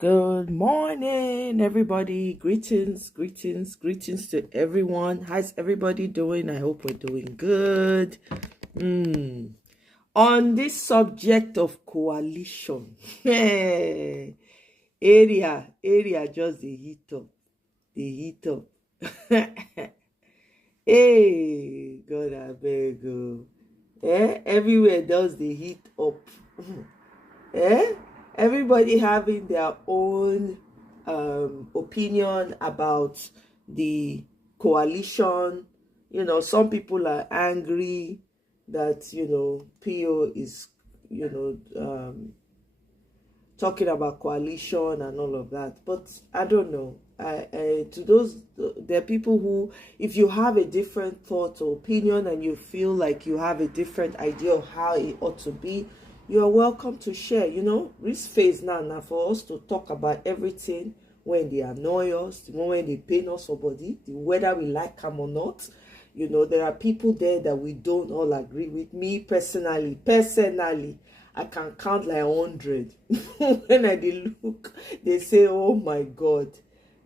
Good morning, everybody. Greetings, greetings, greetings to everyone. How's everybody doing? I hope we're doing good. On this subject of coalition, area just the heat up. Hey, God, I beg you. Everywhere does the heat up. eh? Everybody having their own opinion about the coalition. Some people are angry that, PO is, talking about coalition and all of that. But I don't know. To those, there are people who, if you have a different thought or opinion and you feel like you have a different idea of how it ought to be, you are welcome to share. This phase now for us to talk about everything when they annoy us, when they pain us for body, whether we like them or not. There are people there that we don't all agree with. Me personally, I can count like 100. When I look, they say, oh my God.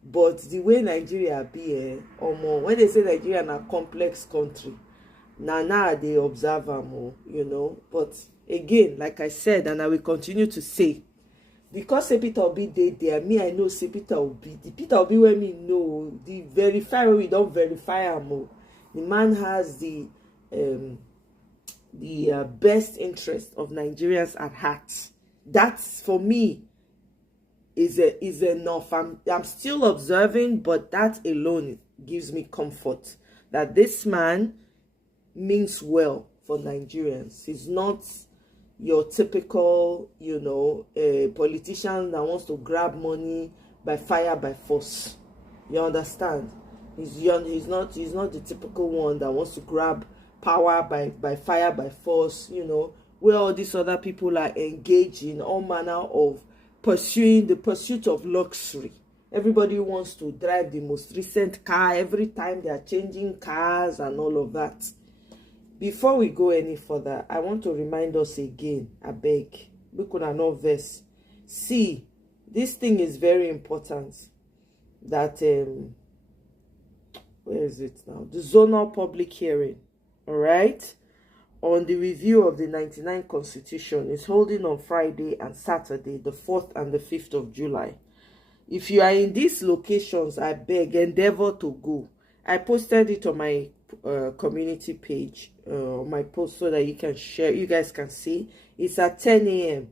But the way Nigeria be, or more, when they say Nigeria is a complex country, now they observe more, But again, like I said, and I will continue to say, because say Peter Obi there, me, I know say Peter Obi. The Peter Obi when me know, the verify when we don't verify more. The man has the best interest of Nigerians at heart. That's, for me, is enough. I'm still observing, but that alone gives me comfort that this man means well for Nigerians. He's not your typical, politician that wants to grab money by fire by force. You understand? He's not the typical one that wants to grab power by fire by force, where all these other people are engaged in all manner of pursuing the pursuit of luxury. Everybody wants to drive the most recent car every time they are changing cars and all of that. Before we go any further, I want to remind us again, I beg, we could not verse. See, this thing is very important, that where is it now? The zonal public hearing, all right, on the review of the 99 Constitution is holding on Friday and Saturday, the 4th and the 5th of July. If you are in these locations, I beg, endeavor to go. I posted it on my community page, my post, so that you can share, you guys can see. It's at 10 a.m.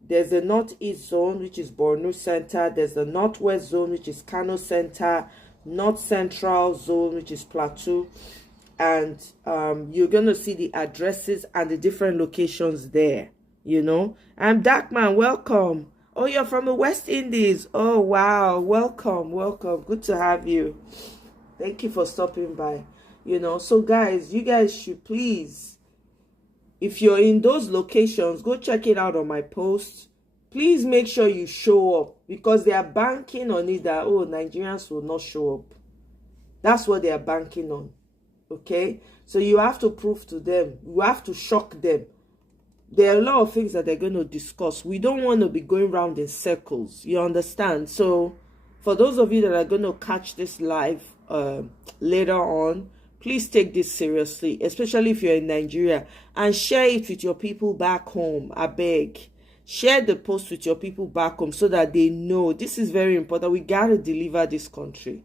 There's the Northeast Zone, which is Borno Center. There's the Northwest Zone, which is Kano Center. North Central Zone, which is Plateau. And you're going to see the addresses and the different locations there, I'm Darkman, welcome. Oh, you're from the West Indies. Oh, wow. Welcome. Good to have you. Thank you for stopping by. So guys, you guys should please, if you're in those locations, go check it out on my post. Please make sure you show up, because they are banking on it that, oh, Nigerians will not show up. That's what they are banking on. Okay? So you have to prove to them. You have to shock them. There are a lot of things that they're going to discuss. We don't want to be going around in circles. You understand? So for those of you that are going to catch this live later on, please take this seriously, especially if you're in Nigeria, and share it with your people back home. I beg. Share the post with your people back home so that they know. This is very important. We got to deliver this country.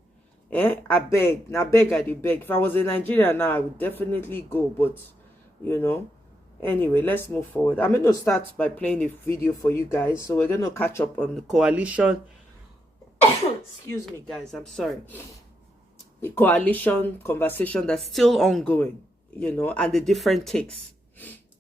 I beg. Now beg, I beg. If I was in Nigeria now, I would definitely go. But, anyway, let's move forward. I'm going to start by playing a video for you guys. So we're going to catch up on the coalition. Excuse me, guys. I'm sorry. The coalition conversation that's still ongoing, and the different takes.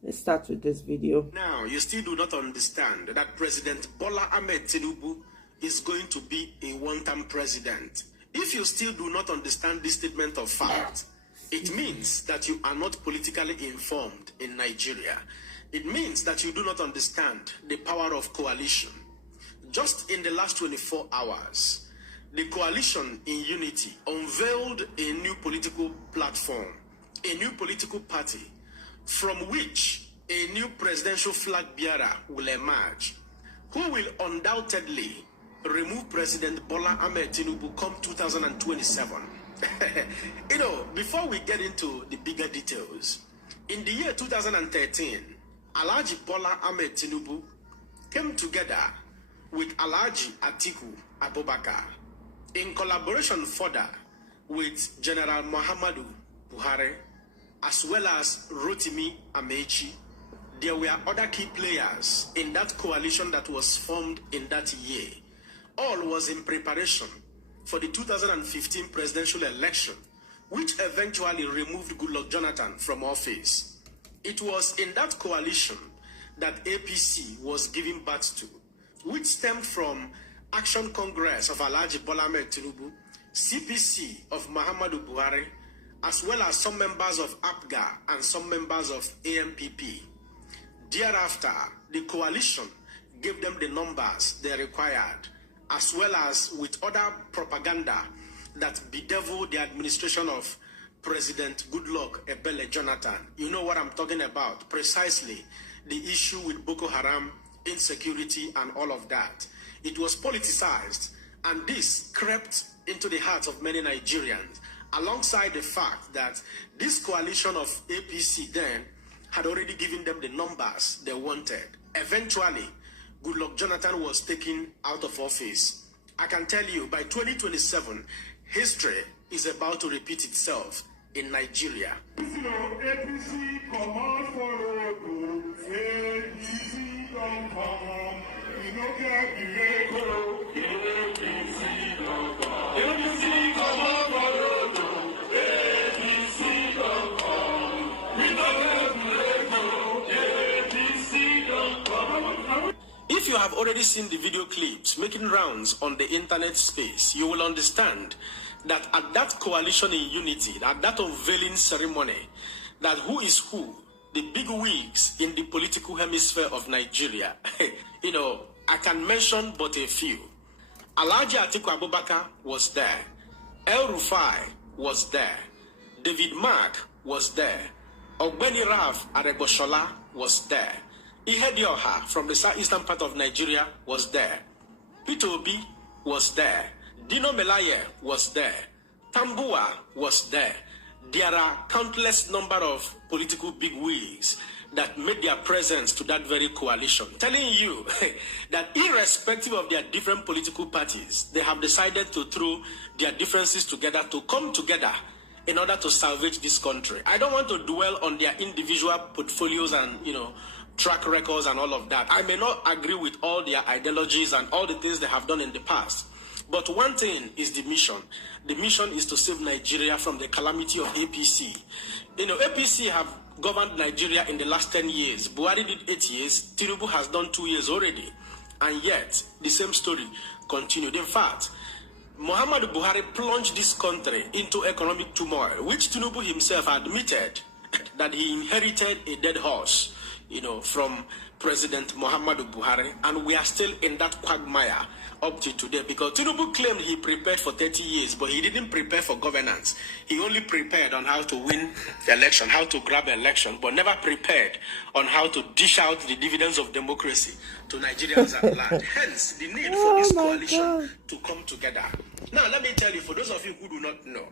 Let's start with this video. Now, you still do not understand that President Bola Ahmed Tinubu is going to be a one-term president. If you still do not understand this statement of fact, it means that you are not politically informed in Nigeria. It means that you do not understand the power of coalition. Just in the last 24 hours, the coalition in unity unveiled a new political platform, a new political party, from which a new presidential flag bearer will emerge, who will undoubtedly remove President Bola Ahmed Tinubu come 2027. Before we get into the bigger details, in the year 2013, Alhaji Bola Ahmed Tinubu came together with Alhaji Atiku Abubakar in collaboration further with General Muhammadu Buhari as well as Rotimi Amechi. There were other key players in that coalition that was formed in that year. All was in preparation for the 2015 presidential election, which eventually removed Goodluck Jonathan from office. It was in that coalition that APC was given birth to, which stemmed from Action Congress of Alhaji Bola Ahmed Tinubu, CPC of Muhammadu Buhari, as well as some members of APGA and some members of AMPP. Thereafter, the coalition gave them the numbers they required, as well as with other propaganda that bedeviled the administration of President Goodluck Ebele Jonathan. You know what I'm talking about, precisely the issue with Boko Haram, insecurity, and all of that. It was politicized, and this crept into the hearts of many Nigerians, alongside the fact that this coalition of APC then had already given them the numbers they wanted. Eventually, Goodluck Jonathan was taken out of office. I can tell you, by 2027, history is about to repeat itself in Nigeria. APC command for road, APC don't come. You know get the APC don't come. APC command for road, APC don't come. We don't have the APC don't come. If you have already seen the video clips making rounds on the internet space, you will understand that at that coalition in unity, at that unveiling ceremony, that who is who, the big wigs in the political hemisphere of Nigeria, I can mention but a few. Alhaji Atiku Abubakar was there. El Rufai was there. David Mark was there. Ogbeni Raf Aregoshola was there. Ihedioha from the southeastern part of Nigeria was there. Peter Obi was there. Dino Melaye was there. Tambua was there. There are countless number of political bigwigs that made their presence to that very coalition, telling you that irrespective of their different political parties, they have decided to throw their differences together, to come together in order to salvage this country. I don't want to dwell on their individual portfolios and, track records and all of that. I may not agree with all their ideologies and all the things they have done in the past. But one thing is the mission. The mission is to save Nigeria from the calamity of APC. APC have governed Nigeria in the last 10 years. Buhari did 8 years. Tinubu has done 2 years already. And yet, the same story continued. In fact, Muhammadu Buhari plunged this country into economic turmoil, which Tinubu himself admitted that he inherited a dead horse, from President Muhammadu Buhari, and we are still in that quagmire up to today, because Tinubu claimed he prepared for 30 years, but he didn't prepare for governance. He only prepared on how to win the election, how to grab election, but never prepared on how to dish out the dividends of democracy to Nigerians at large. Hence, the need for this coalition to come together. Now, let me tell you, for those of you who do not know,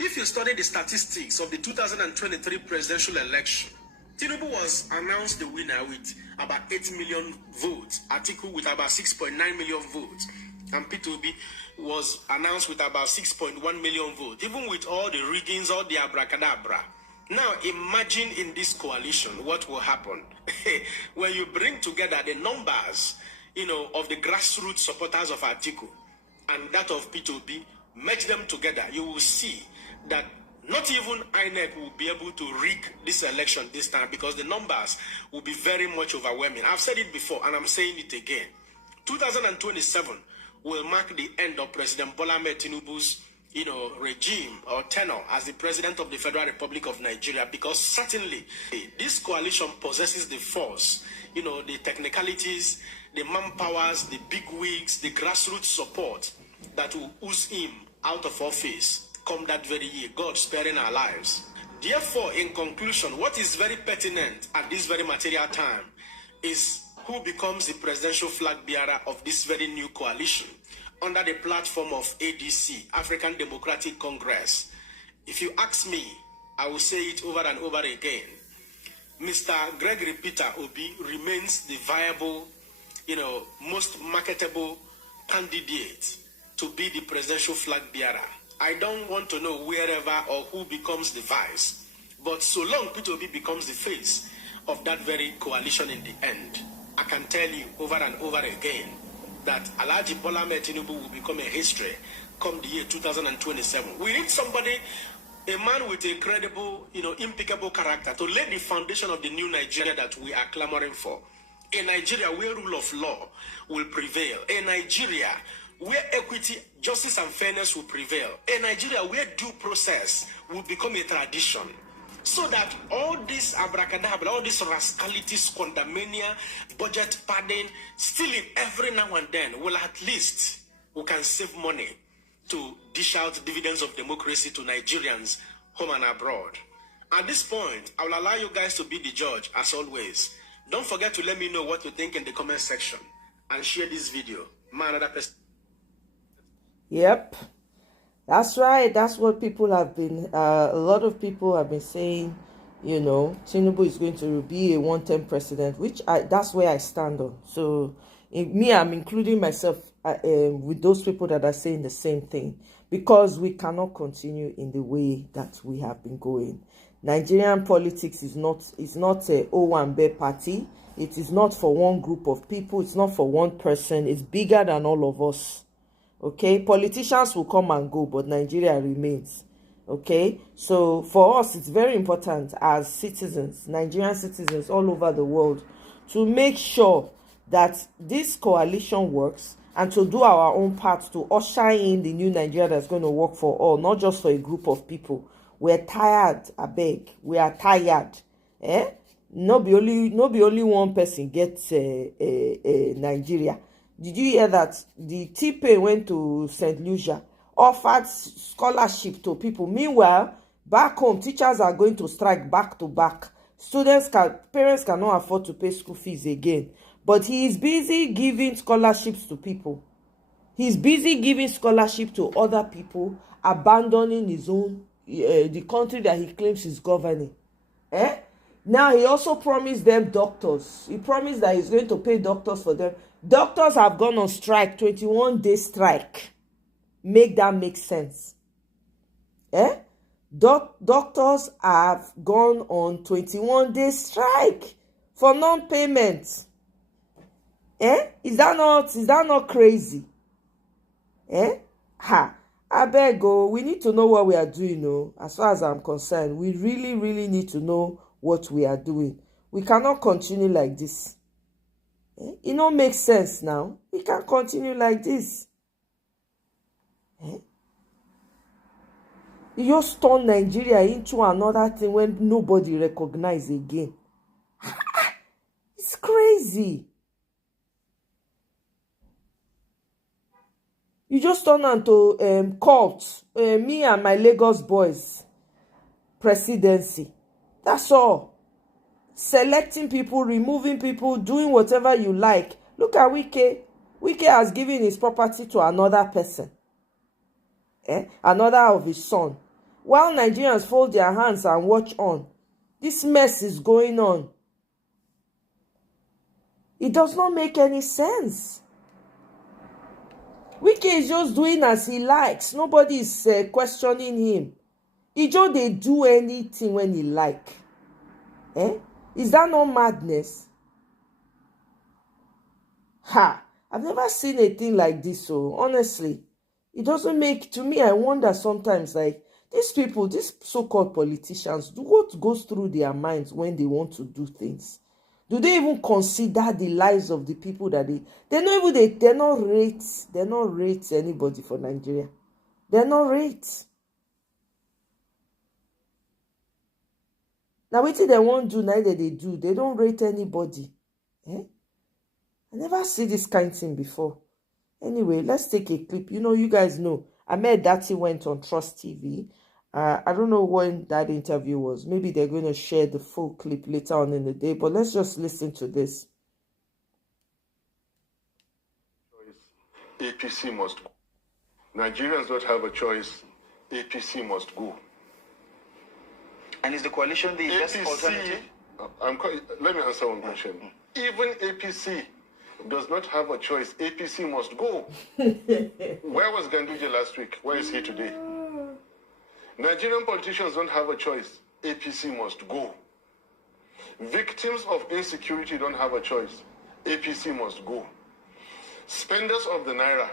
if you study the statistics of the 2023 presidential election, Tinubu was announced the winner with about 8 million votes, Atiku with about 6.9 million votes, and P2B was announced with about 6.1 million votes, even with all the riggings, all the abracadabra. Now, imagine in this coalition what will happen when you bring together the numbers, of the grassroots supporters of Atiku and that of P2B, merge them together, you will see that not even INEC will be able to rig this election this time, because the numbers will be very much overwhelming. I've said it before and I'm saying it again. 2027 will mark the end of President Bola Ahmed Tinubu's regime or tenure as the President of the Federal Republic of Nigeria, because certainly this coalition possesses the force, the technicalities, the manpowers, the big wigs, the grassroots support that will ooze him out of office come that very year, God sparing our lives. Therefore, in conclusion, what is very pertinent at this very material time is who becomes the presidential flag bearer of this very new coalition under the platform of ADC, African Democratic Congress. If you ask me, I will say it over and over again. Mr. Gregory Peter Obi remains the viable, most marketable candidate to be the presidential flag bearer. I don't want to know wherever or who becomes the vice, but so long Peter Obi becomes the face of that very coalition in the end, I can tell you over and over again that Alhaji Bola Ahmed Tinubu will become a history come the year 2027. We need somebody, a man with a credible, impeccable character to lay the foundation of the new Nigeria that we are clamoring for. A Nigeria where rule of law will prevail. A Nigeria where equity, justice, and fairness will prevail. A Nigeria where due process will become a tradition. So that all this abracadabra, all this rascalities, condemnania, budget padding, stealing every now and then, will at least we can save money to dish out dividends of democracy to Nigerians home and abroad. At this point, I will allow you guys to be the judge as always. Don't forget to let me know what you think in the comment section and share this video. Another person. Yep. That's right. That's what people have been, a lot of people have been saying, Tinubu is going to be a one-term president, which that's where I stand on. So, I'm including myself with those people that are saying the same thing, because we cannot continue in the way that we have been going. Nigerian politics is not a Owambe party. It is not for one group of people. It's not for one person. It's bigger than all of us. Okay, politicians will come and go, but Nigeria remains. Okay, so for us, it's very important as citizens, Nigerian citizens all over the world, to make sure that this coalition works and to do our own part to usher in the new Nigeria that's going to work for all, not just for a group of people. We're tired, I beg. We are tired. No be only one person gets Nigeria. Did you hear that the T-Pain went to St. Lucia, offered scholarship to people? Meanwhile, back home, teachers are going to strike back to back. Parents cannot afford to pay school fees again. But he is busy giving scholarships to people. He's busy giving scholarship to other people, abandoning his own, the country that he claims he's governing. Now, he also promised them doctors. He promised that he's going to pay doctors for them. Doctors have gone on strike, 21-day strike. Make that make sense. Doctors have gone on 21-day strike for non-payment. Is that not crazy? I beg, we need to know what we are doing, as far as I'm concerned. We really, really need to know what we are doing. We cannot continue like this. It don't make sense now. We can't continue like this. You just turn Nigeria into another thing when nobody recognizes again. It's crazy. You just turn into cult. Me and my Lagos boys presidency. That's all. Selecting people, removing people, doing whatever you like. Look at Wike. Wike has given his property to another person. Another of his son. While Nigerians fold their hands and watch on. This mess is going on. It does not make any sense. Wike is just doing as he likes. Nobody is questioning him. He just they do anything when he like. Is that not madness? I've never seen a thing like this, so honestly, it doesn't make, to me, I wonder sometimes, like, these people, these so-called politicians, what goes through their minds when they want to do things? Do they even consider the lives of the people that they not rate anybody for Nigeria. They're not rate. Now, what they won't do, neither they do. They don't rate anybody. I never see this kind of thing before. Anyway, let's take a clip. You guys know. Ahmed Dati went on Trust TV. I don't know when that interview was. Maybe they're going to share the full clip later on in the day. But let's just listen to this. APC must go. Nigerians don't have a choice. APC must go. And is the coalition the best alternative? Let me answer one question. Even APC does not have a choice. APC must go. Where was Ganduje last week? Where is he today? Nigerian politicians don't have a choice. APC must go. Victims of insecurity don't have a choice. APC must go. Spenders of the Naira,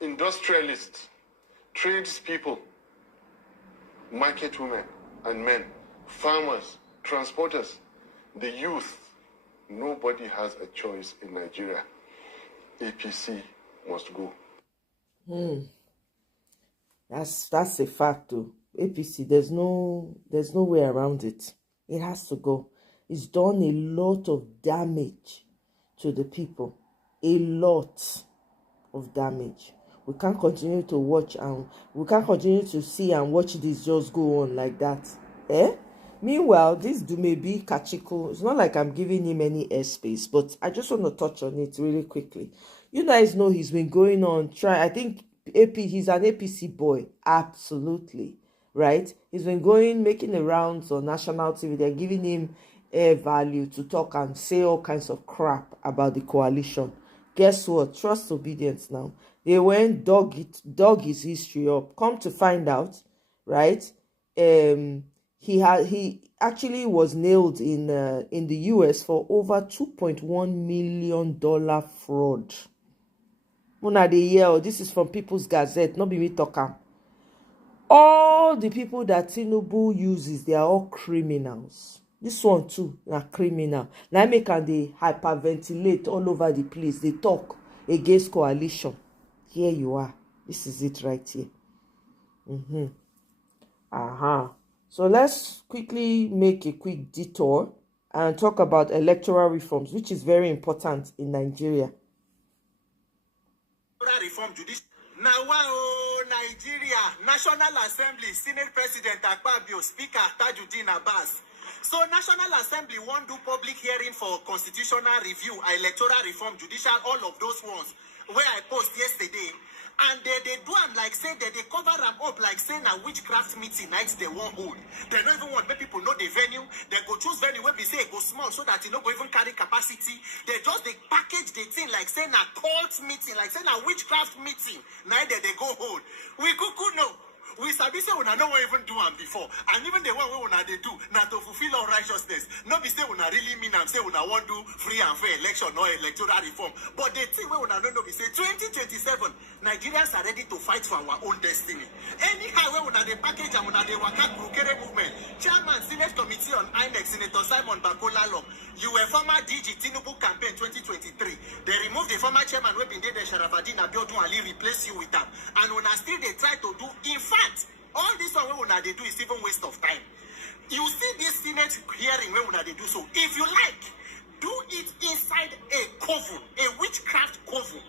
industrialists, tradespeople, market women and men, farmers, transporters, the youth, nobody has a choice in Nigeria. APC must go. That's a fact though. APC, there's no way around it. It has to go. It's done a lot of damage to the people. A lot of damage. We can't continue to watch and we can't continue to see and watch this just go on like that. Meanwhile, this Dumebi Kachiko, it's not like I'm giving him any airspace, but I just want to touch on it really quickly. You guys know he's been going on I think he's an APC boy, absolutely, right? He's been making the rounds on national TV. They're giving him air value to talk and say all kinds of crap about the coalition. Guess what? Trust obedience now. They went dug his history up. Come to find out, right? He actually was nailed in the US for over $2.1 million fraud. This is from People's Gazette, not be me talking. All the people that Tinubu uses, they are all criminals. This one too, a criminal. Now make they hyperventilate all over the place. They talk against coalition. Here you are. This is it right here. So let's quickly make a quick detour and talk about electoral reforms, which is very important in Nigeria. Reform judicial. Now, Nigeria, National Assembly, Senate President Akpabio, Speaker Tajuddin Abbas. So National Assembly won't do public hearing for constitutional review, electoral reform, judicial, all of those ones where I post yesterday. And they do them like say that they cover them up like saying a witchcraft meeting nights they won't hold. They don't even want make people know the venue. They go choose venue where we say it go small so that you know go even carry capacity. They package the thing like saying a cult meeting, like saying a witchcraft meeting. Neither they go hold. We could know. We sabi say una no one even do them before. And even the one we una they do, now to fulfill all righteousness. No be say una really mean and say una want do free and fair election or electoral reform. But the thing we una no be say 2027, Nigerians are ready to fight for our own destiny. Anyhow, we una the package and una the waka krukere movement. Chairman, Senate Committee on INEC, Senator Simon Bakola Long. You were former DG Tinubu campaign 2023. They removed the former chairman who been there, Sharafadin Abiodun Ali, replace you with them. And una still they try to do, in fact, all this one we una they do is even waste of time. You see this Senate hearing where una they do so. If you like, do it inside a coven, a witchcraft coven.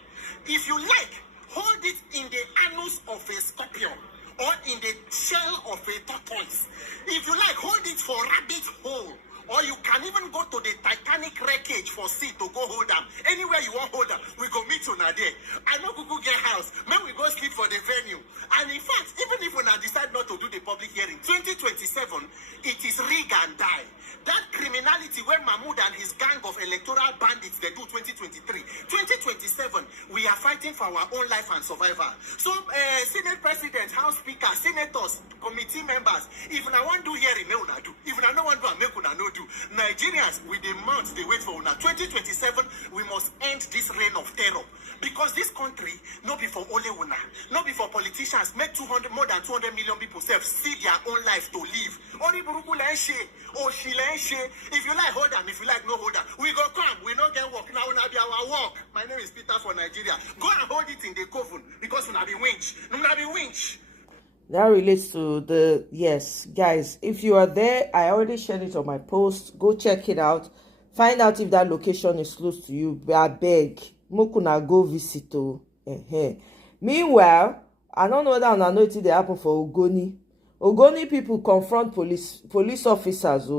If you like, hold it in the anus of a scorpion or in the shell of a tortoise. If you like, hold it for rabbit hole. Or you can even go to the Titanic wreckage for sea to go hold them. Anywhere you want hold them, we go meet una there. I know we go get house. Then we go sleep for the venue. And in fact, even if we decide not to do the public hearing, 2027, it is rig and die. That criminality where Mahmoud and his gang of electoral bandits, they do 2023. 2027, we are fighting for our own life and survival. So, Senate President, House Speaker, Senators, committee members, if I want to do hearing, may una do. If I don't want to make una no do. Nigerians, with the months they wait for una 2027, we must end this reign of terror. Because this country, not before only una, not before politicians, make more than 200 million people see their own life to live. If you like, hold them. If you like, no hold them. We go come. We not get work. Now we be our work. My name is Peter for Nigeria. Go and hold it in the coven because we not be winch. We not be winch. That relates to the, yes, guys, if you are there, I already shared it on my post. Go check it out. Find out if that location is close to you. I beg. Mokuna go visit. Meanwhile, I don't know whether I know it happen for Ogoni. Ogoni people confront police officers.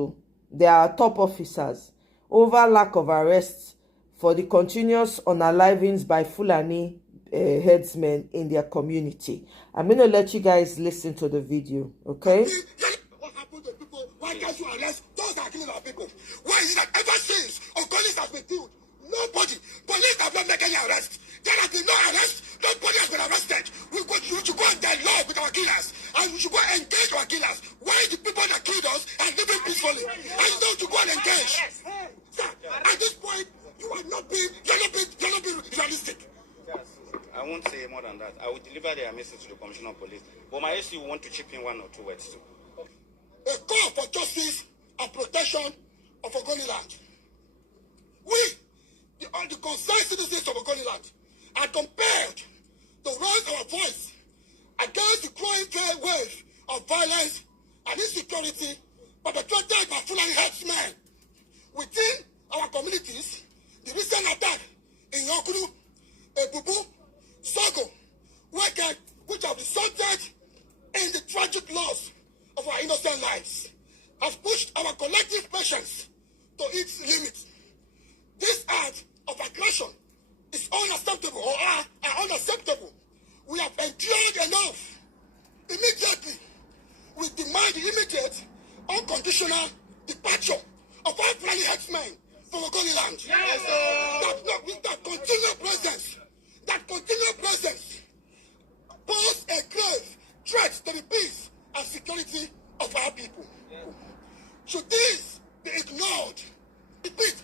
They are top officers over lack of arrests for the continuous unalivings by Fulani headsmen in their community. I'm going to let you guys listen to the video, okay? What happened to people? Why can't you arrest those that are killing our people? Why is it that ever since Okolis has been killed, nobody, police have not made any arrest? There has been no arrest, nobody has been arrested. We should go and dialogue with our killers, and we should go and engage our killers. Why the people that killed us are living peacefully? And you know to go and engage. Sir, at this point, you're not being realistic. I won't say more than that. I will deliver their message to the Commissioner of Police. But my SU want to chip in 1 or 2 words too. A call for justice and protection of Ogoniland. We, the concerned citizens of Ogoniland, are compelled to raise our voice against the growing wave of violence and insecurity perpetrated by Fulani herdsmen within our communities. The recent attack in Yokuru, Ebubu, Sogo, Weke, which have resulted in the tragic loss of our innocent lives, has pushed our collective patience to its limit. This act of aggression is unacceptable or are unacceptable. We have endured enough. Immediately, we demand the immediate, unconditional departure of all Fulani herdsmen from Ogoniland. Yes, that continual presence pose a grave threat to the peace and security of our people. Should this be ignored? Repeat.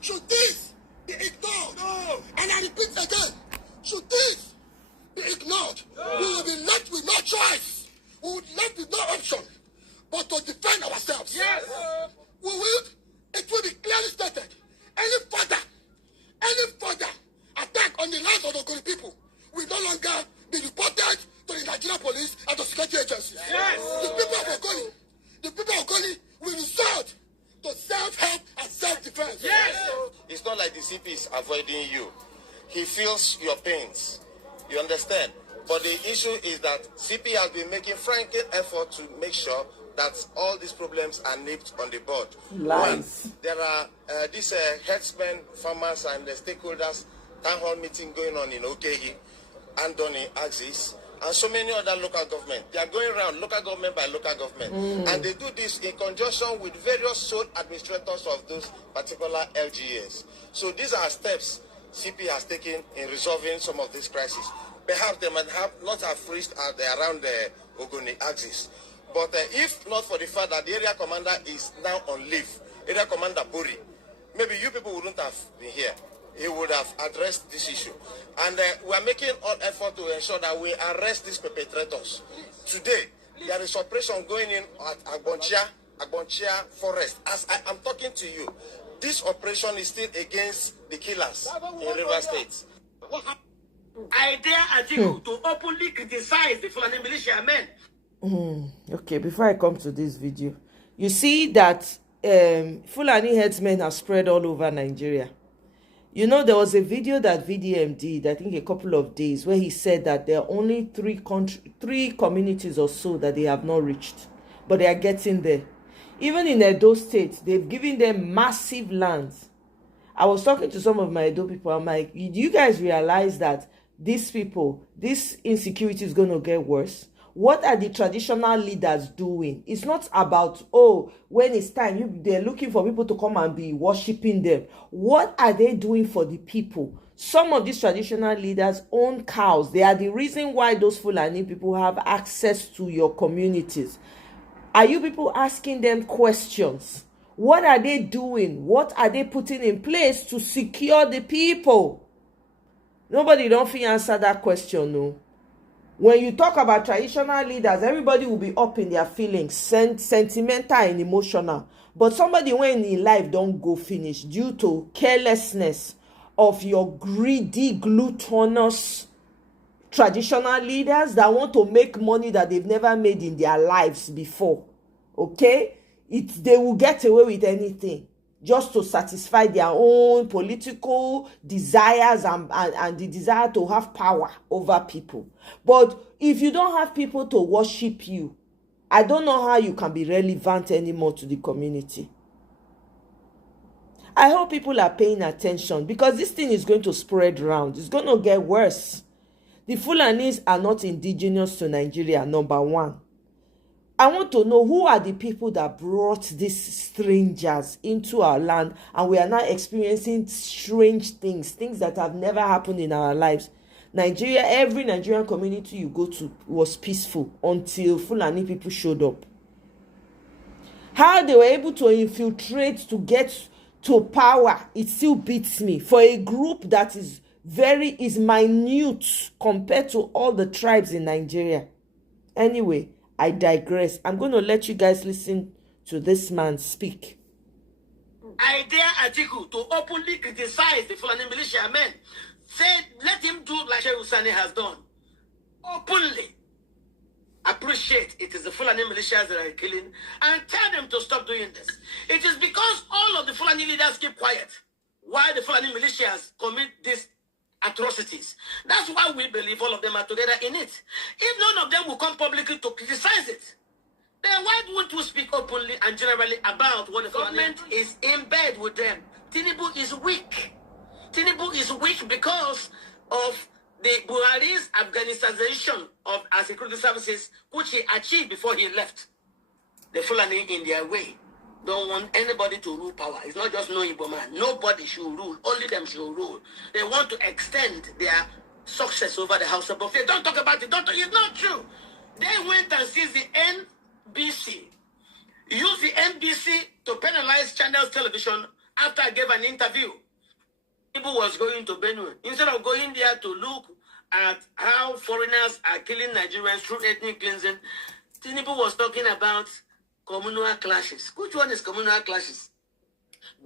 Should this be ignored? No. And I repeat again. Should this be ignored? No. We will be left with no choice. We will be left with no option but to defend ourselves. Yes. It will be clearly stated. Any further attack on the lands of the Ogoni people will no longer be reported to the Nigerian police and the security agencies. Yes. The people of Ogoni will resort to self-help and self-defense. Yes. It's not like the CP is avoiding you. He feels your pains. You understand? But the issue is that CP has been making frantic effort to make sure that all these problems are nipped on the bud. Lies. One, there are these herdsmen, farmers, and the stakeholders town hall meeting going on in Okehi, Andoni, Axis, and so many other local government. They are going around local government by local government. And they do this in conjunction with various sole administrators of those particular LGAs. So these are steps CP has taken in resolving some of these crises. Perhaps they might not have reached around the Ogoni axis. But if not for the fact that the area commander is now on leave, area commander Buri, maybe you people wouldn't have been here. He would have addressed this issue. And we are making all effort to ensure that we arrest these perpetrators. Today, there is operation going in at Agbonchia Forest. As I am talking to you, this operation is still against the killers in River State. I dare Atiku to openly criticize the Fulani militiamen. Okay, before I come to this video, you see that Fulani herdsmen are spread all over Nigeria. You know, there was a video that VDM did, I think a couple of days, where he said that there are only three communities or so that they have not reached, but they are getting there. Even in Edo State, they've given them massive lands. I was talking to some of my Edo people. I'm like, do you guys realize that these people, this insecurity is going to get worse? What are the traditional leaders doing? It's not about, oh, when it's time, they're looking for people to come and be worshiping them. What are they doing for the people? Some of these traditional leaders own cows. They are the reason why those Fulani people have access to your communities. Are you people asking them questions? What are they doing? What are they putting in place to secure the people? Nobody don't feel answer that question, no. When you talk about traditional leaders, everybody will be up in their feelings, sentimental and emotional. But somebody when in life don't go finish due to carelessness of your greedy, gluttonous traditional leaders that want to make money that they've never made in their lives before. Okay? They will get away with anything just to satisfy their own political desires and the desire to have power over people. But if you don't have people to worship you, I don't know how you can be relevant anymore to the community. I hope people are paying attention, because this thing is going to spread around. It's going to get worse. The Fulanis are not indigenous to Nigeria, number one. I want to know who are the people that brought these strangers into our land, and we are now experiencing strange things that have never happened in our lives. Nigeria, every Nigerian community you go to was peaceful until Fulani people showed up. How they were able to infiltrate to get to power, it still beats me. For a group that is minute compared to all the tribes in Nigeria. Anyway, I digress. I'm going to let you guys listen to this man speak. I dare Atiku to openly criticize the Fulani militia men. Say, let him do like Sheikh Usani has done. Openly. Appreciate it is the Fulani militias that are killing, and tell them to stop doing this. It is because all of the Fulani leaders keep quiet while the Fulani militias commit these atrocities. That's why we believe all of them are together in it. If none of them will come publicly to criticize it, then why won't you speak openly and generally about what the government is in bed with them? Tinubu is weak. Tinubu is weak because of the Buhari's Afghanization of our security services, which he achieved before he left. The Fulani in their way don't want anybody to rule power. It's not just no Igbo man. Nobody should rule. Only them should rule. They want to extend their success over the House of Buffet. Don't talk about it. It's not true. They went and seized the NBC. Used the NBC to penalize Channels Television after I gave an interview. People was going to Benue. Instead of going there to look at how foreigners are killing Nigerians through ethnic cleansing, Tinubu was talking about communal clashes. Which one is communal clashes?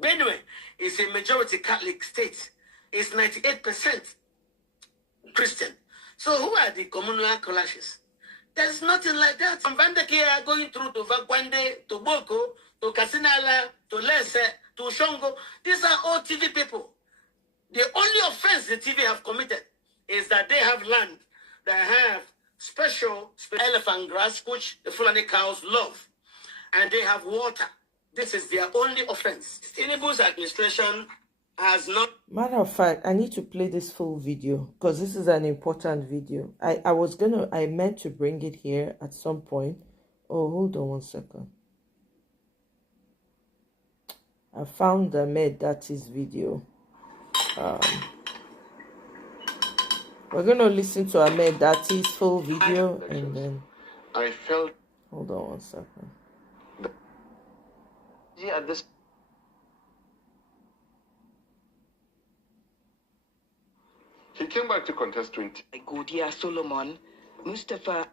Benue is a majority Catholic state. It's 98% Christian. So who are the communal clashes? There's nothing like that. From Vandekia going through to Vakwande, to Boko, to Kasinala, to Lese, to Shongo. These are all TV people. The only offense the TV have committed is that they have land that have special elephant grass, which the Fulani cows love, and they have water. This is their only offense. Tinubu's administration has not... Matter of fact, I need to play this full video because this is an important video. I meant to bring it here at some point. Oh, hold on one second. I found the Ahmed Dati's video. We're going to listen to Ahmed Dati's full video and then... I felt... Hold on one second. Yeah, this... He came back to contest 20. Goudia Solomon, Mustafa...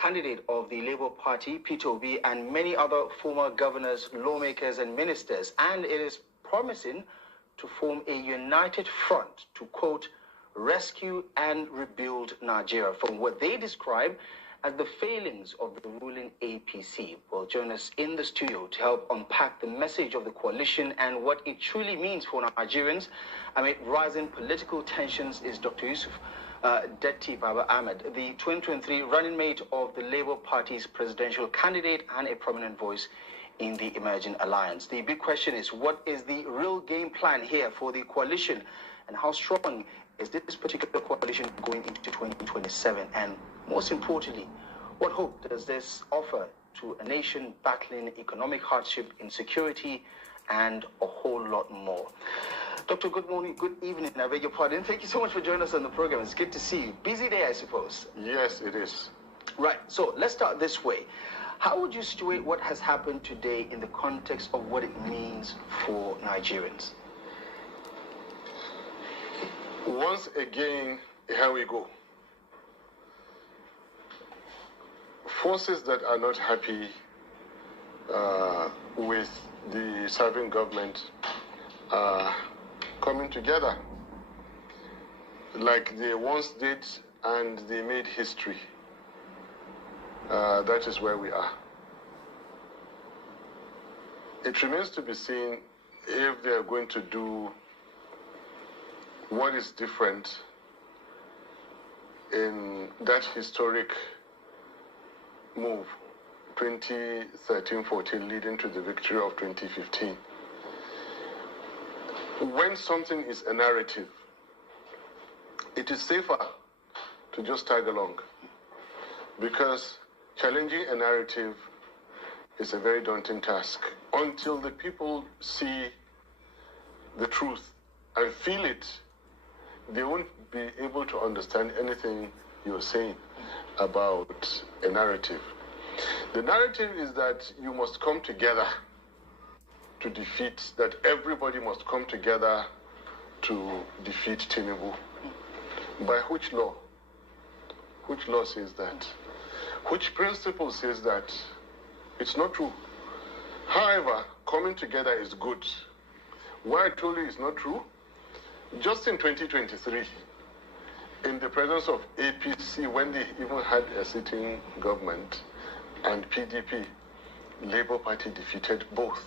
Candidate of the Labour Party, Peter Obi, and many other former governors, lawmakers, and ministers, and it is promising to form a united front to, quote, rescue and rebuild Nigeria from what they describe as the failings of the ruling APC. Will join us in the studio to help unpack the message of the coalition and what it truly means for Nigerians amid rising political tensions is Dr. Yusuf Detti Baba Ahmed, the 2023 running mate of the Labour Party's presidential candidate and a prominent voice in the emerging alliance. The big question is, what is the real game plan here for the coalition, and how strong is this particular coalition going into 2027? And most importantly, what hope does this offer to a nation battling economic hardship, insecurity, and a whole lot more? Doctor, good morning, good evening, I beg your pardon. Thank you so much for joining us on the program. It's good to see you. Busy day, I suppose. Yes, it is. Right, so let's start this way. How would you situate what has happened today in the context of what it means for Nigerians? Once again, here we go. Forces that are not happy with the serving government are coming together like they once did, and they made history. that is where we are. It remains to be seen if they are going to do what is different in that historic move, 2013-14, leading to the victory of 2015. When something is a narrative, it is safer to just tag along, because challenging a narrative is a very daunting task until the people see the truth and feel it. They won't be able to understand anything you're saying about a narrative. The narrative is that you must come together to defeat, that everybody must come together to defeat Tinubu. By which law? Which law says that? Which principle says that? It's not true. However, coming together is good. Why I told you it's not true? Just in 2023, in the presence of APC, when they even had a sitting government, and PDP, Labour Party defeated both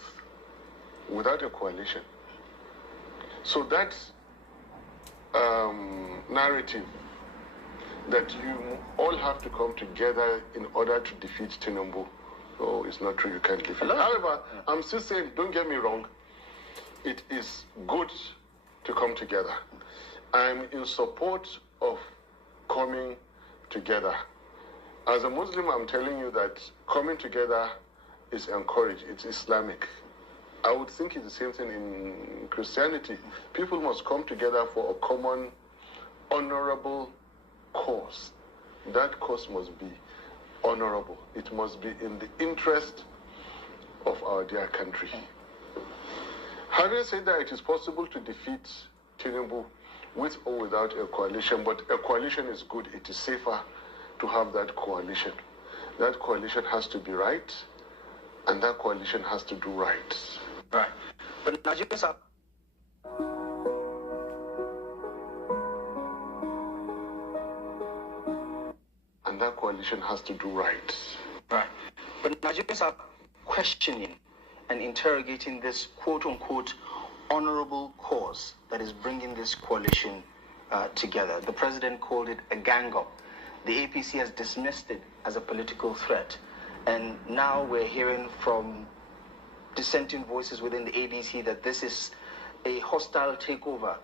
without a coalition. So that narrative that you all have to come together in order to defeat Tinubu, oh, it's not true, you can't defeat. However, I'm still saying, don't get me wrong, it is good to come together. I'm in support of coming together. As a Muslim, I'm telling you that coming together is encouraged. It's Islamic. I would think it's the same thing in Christianity. People must come together for a common, honorable cause. That cause must be honorable. It must be in the interest of our dear country. Having said that, it is possible to defeat Tinubu with or without a coalition, but a coalition is good. It is safer to have that coalition. That coalition has to be right, and that coalition has to do right. Right. But Nigerians are... And that coalition has to do right. Right. But Nigerians are questioning and interrogating this quote-unquote honorable cause that is bringing this coalition together. The president called it a gang-up. The APC has dismissed it as a political threat. And now we're hearing from dissenting voices within the ADC that this is a hostile takeover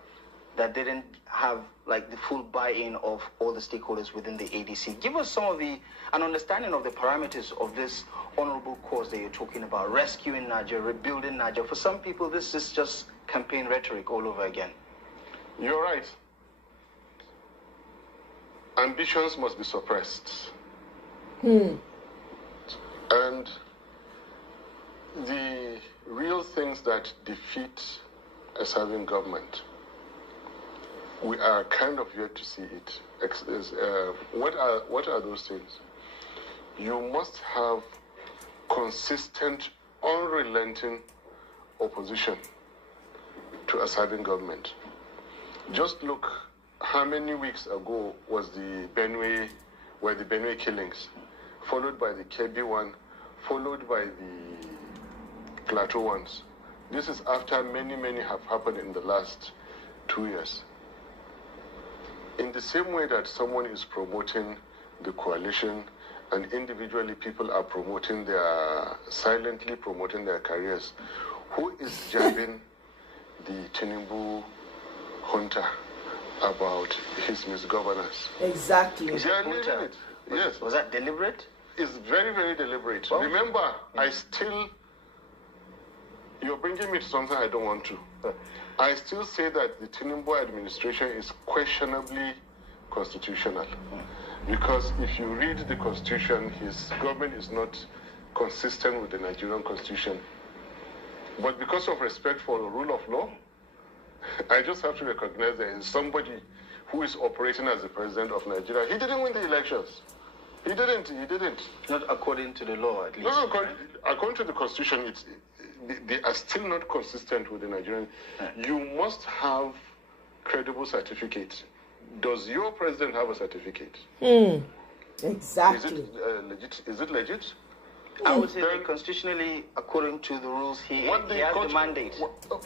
that didn't have like the full buy-in of all the stakeholders within the ADC. Give us some of an understanding of the parameters of this honorable cause that you're talking about, rescuing Nigeria, rebuilding Nigeria. For some people, this is just campaign rhetoric all over again. You're right. Ambitions must be suppressed. And the real things that defeat a serving government, we are kind of yet to see it. What are those things? You must have consistent, unrelenting opposition to a serving government. Just look, how many weeks ago was the Benue killings, followed by the Kebbi one, followed by the Plateau ones. This is after many have happened in the last 2 years. In the same way that someone is promoting the coalition and individually people are silently promoting their careers, who is jabbing the Tinubu junta about his misgovernance? Exactly. They are leaving it. Yes. Was that deliberate? It's very deliberate. Well, remember, you're bringing me to something I don't want to. I still say that the Tinubu administration is questionably constitutional. Because if you read the constitution, his government is not consistent with the Nigerian constitution. But because of respect for the rule of law, I just have to recognize there is somebody who is operating as the president of Nigeria. He didn't win the elections. He didn't. Not according to the law, at least. No, according to the constitution, they are still not consistent with the Nigerian. You must have credible certificates. Does your president have a certificate? Exactly. Is it legit? Is it legit? I would say that constitutionally, according to the rules, he has the mandate.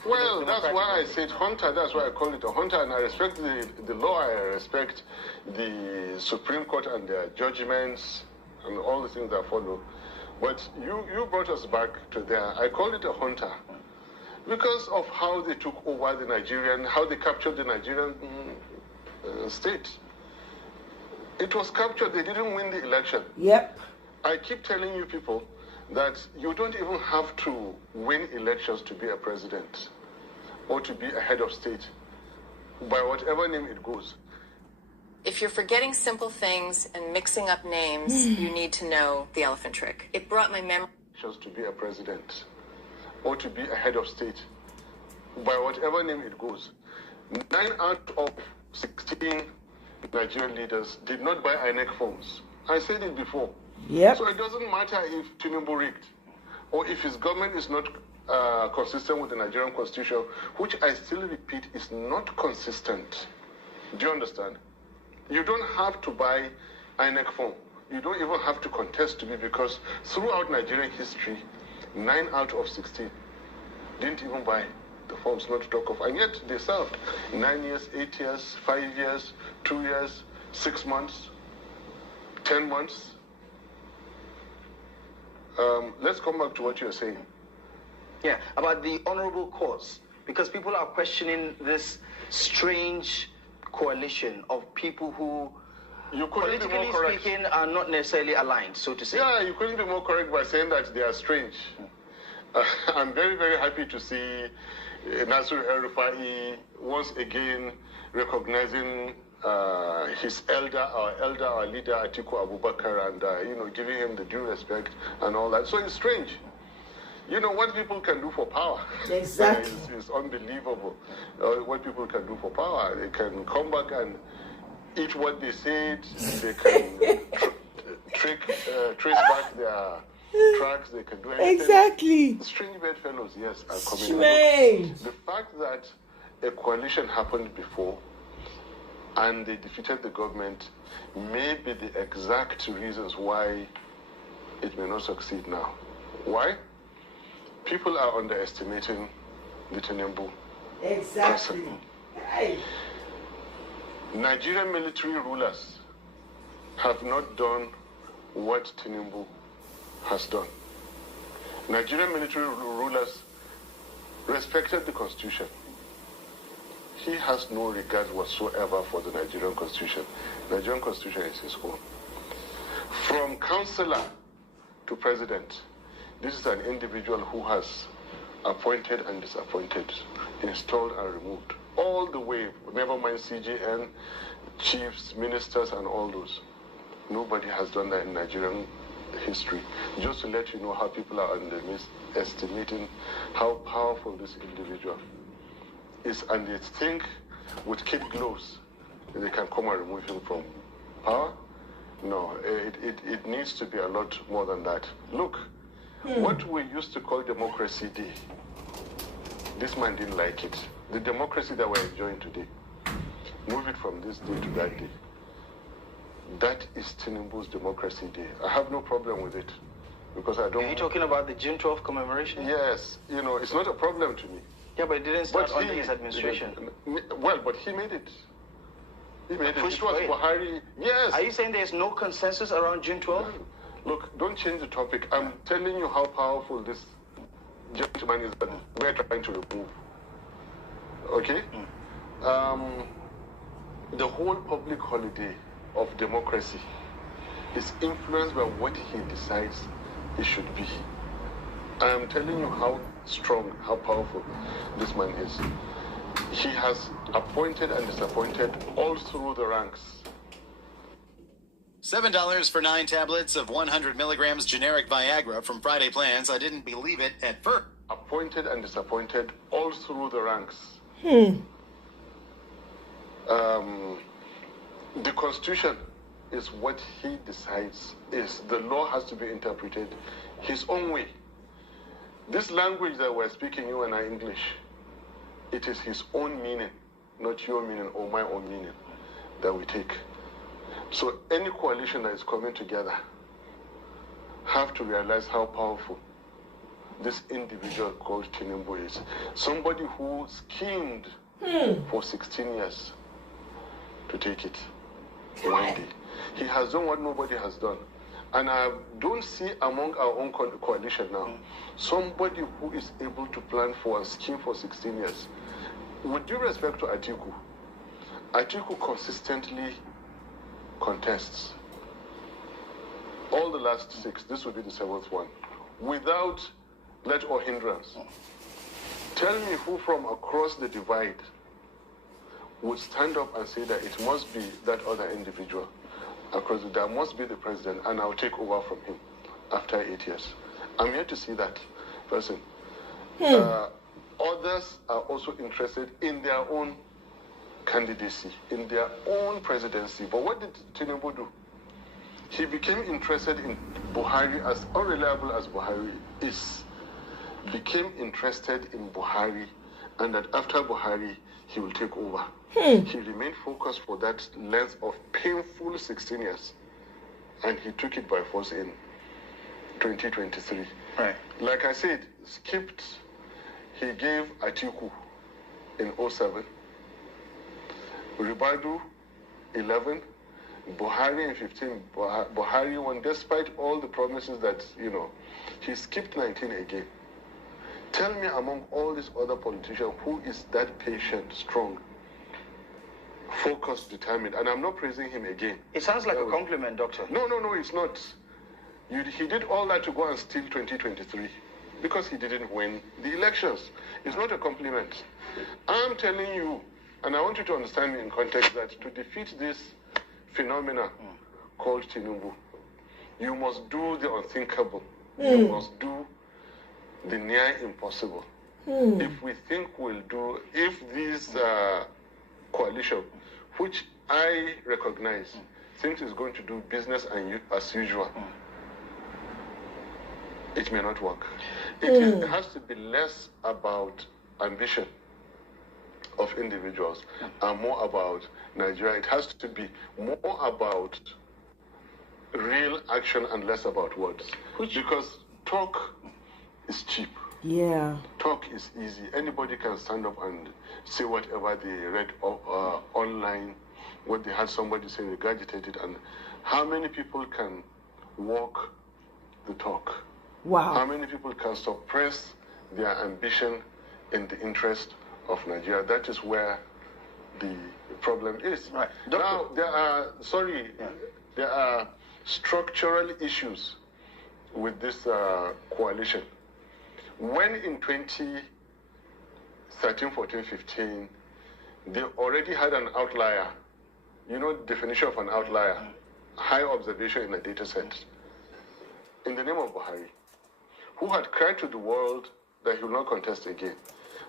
Well, that's why I said hunter. That's why I call it a hunter. And I respect the law. I respect the Supreme Court and their judgments and all the things that follow. But you brought us back to there. I call it a hunter because of how they took over the Nigerian, how they captured the Nigerian state. It was captured. They didn't win the election. Yep. I keep telling you people that you don't even have to win elections to be a president or to be a head of state, by whatever name it goes. If you're forgetting simple things and mixing up names, you need to know the elephant trick. It brought my memory. To be a president or to be a head of state, by whatever name it goes. 9 out of 16 Nigerian leaders did not buy INEC forms. I said it before. Yep. So it doesn't matter if Tinubu rigged or if his government is not consistent with the Nigerian constitution, which I still repeat is not consistent. Do you understand? You don't have to buy INEC form. You don't even have to contest to be, because throughout Nigerian history, 9 out of 16 didn't even buy the forms, not to talk of. And yet they served 9 years, 8 years, 5 years, 2 years, 6 months, 10 months. Let's come back to what you're saying. Yeah, about the honorable cause, because people are questioning this strange coalition of people who, politically speaking, are not necessarily aligned, so to say. Yeah, you couldn't be more correct by saying that they are strange. I'm very, very happy to see Nasir El-Rufai once again recognizing his our leader Atiku Abubakar, and giving him the due respect and all that. So it's strange. You know what people can do for power. Exactly. It's unbelievable what people can do for power. They can come back and eat what they said. They can trace back their tracks. They can do anything. Exactly. Strange bedfellows, yes, are coming. Strange. The fact that a coalition happened before and they defeated the government may be the exact reasons why it may not succeed now. Why? People are underestimating the Tinubu. Exactly. Hey. Nigerian military rulers have not done what Tinubu has done. Nigerian military rulers respected the constitution. He has no regard whatsoever for the Nigerian constitution. Nigerian constitution is his own. From councillor to president, this is an individual who has appointed and disappointed, installed and removed, all the way, never mind CJN, chiefs, ministers, and all those. Nobody has done that in Nigerian history. Just to let you know how people are underestimating how powerful this individual is, and they think with kid gloves they can come and remove him from power. No, it needs to be a lot more than that. Look, what we used to call Democracy Day, this man didn't like it. The democracy that we're enjoying today, move it from this day to that day. That is Tinubu's Democracy Day. I have no problem with it, because I don't... Are you talking about the June 12th commemoration? Yes, it's not a problem to me. Yeah, but it didn't start under his administration. Well, but he made it. He made it. It was Buhari. Yes. Are you saying there's no consensus around June 12th? Look, don't change the topic. I'm telling you how powerful this gentleman is that we're trying to remove. Okay? The whole public holiday of democracy is influenced by what he decides it should be. I am telling you how strong, how powerful this man is. He has appointed and disappointed all through the ranks. $7 for 9 tablets of 100 milligrams generic Viagra from Friday Plans. I didn't believe it at first. Appointed and disappointed all through the ranks. The Constitution is what he decides is. The law has to be interpreted his own way. This language that we're speaking, you and I, English, it is his own meaning, not your meaning or my own meaning that we take. So any coalition that is coming together have to realize how powerful this individual called Tinubu is. Somebody who schemed for 16 years to take it one day. He has done what nobody has done. And I don't see among our own coalition now somebody who is able to plan for and scheme for 16 years. With due respect to Atiku consistently contests. All the last 6, this will be the 7th one, without let or hindrance. Tell me who from across the divide would stand up and say that it must be that other individual across the, that must be the president, and I'll take over from him after 8 years. I'm here to see that person. Others are also interested in their own candidacy, in their own presidency. But what did Tinubu do? He became interested in Buhari, as unreliable as Buhari is, became interested in Buhari, and that after Buhari, he will take over. He remained focused for that length of painful 16 years, and he took it by force in 2023. Right. Like I said, skipped, he gave Atiku in 07, Ribadu 11, Buhari in 15. Buhari won despite all the promises that, he skipped 19 again. Tell me among all these other politicians who is that patient, strong, focused, determined. And I'm not praising him again. It sounds like a compliment, Doctor. No, it's not. He did all that to go and steal 2023 because he didn't win the elections. It's not a compliment. I'm telling you, and I want you to understand me in context, that to defeat this phenomena called Tinubu, you must do the unthinkable. You must do the near impossible. If we think if this coalition, which I recognize, thinks is going to do business as usual, it may not work. It has to be less about ambition of individuals and more about Nigeria. It has to be more about real action and less about words. Because talk is cheap. Yeah. Talk is easy. Anybody can stand up and say whatever they read online, what they had somebody say, regurgitate it. And how many people can walk the talk? Wow. How many people can suppress their ambition in the interest of Nigeria? That is where the problem is. Right. Now, there are structural issues with this coalition. When in 2013, 14, 15, they already had an outlier. You know the definition of an outlier? High observation in a data set. In the name of Buhari, who had cried to the world that he will not contest again.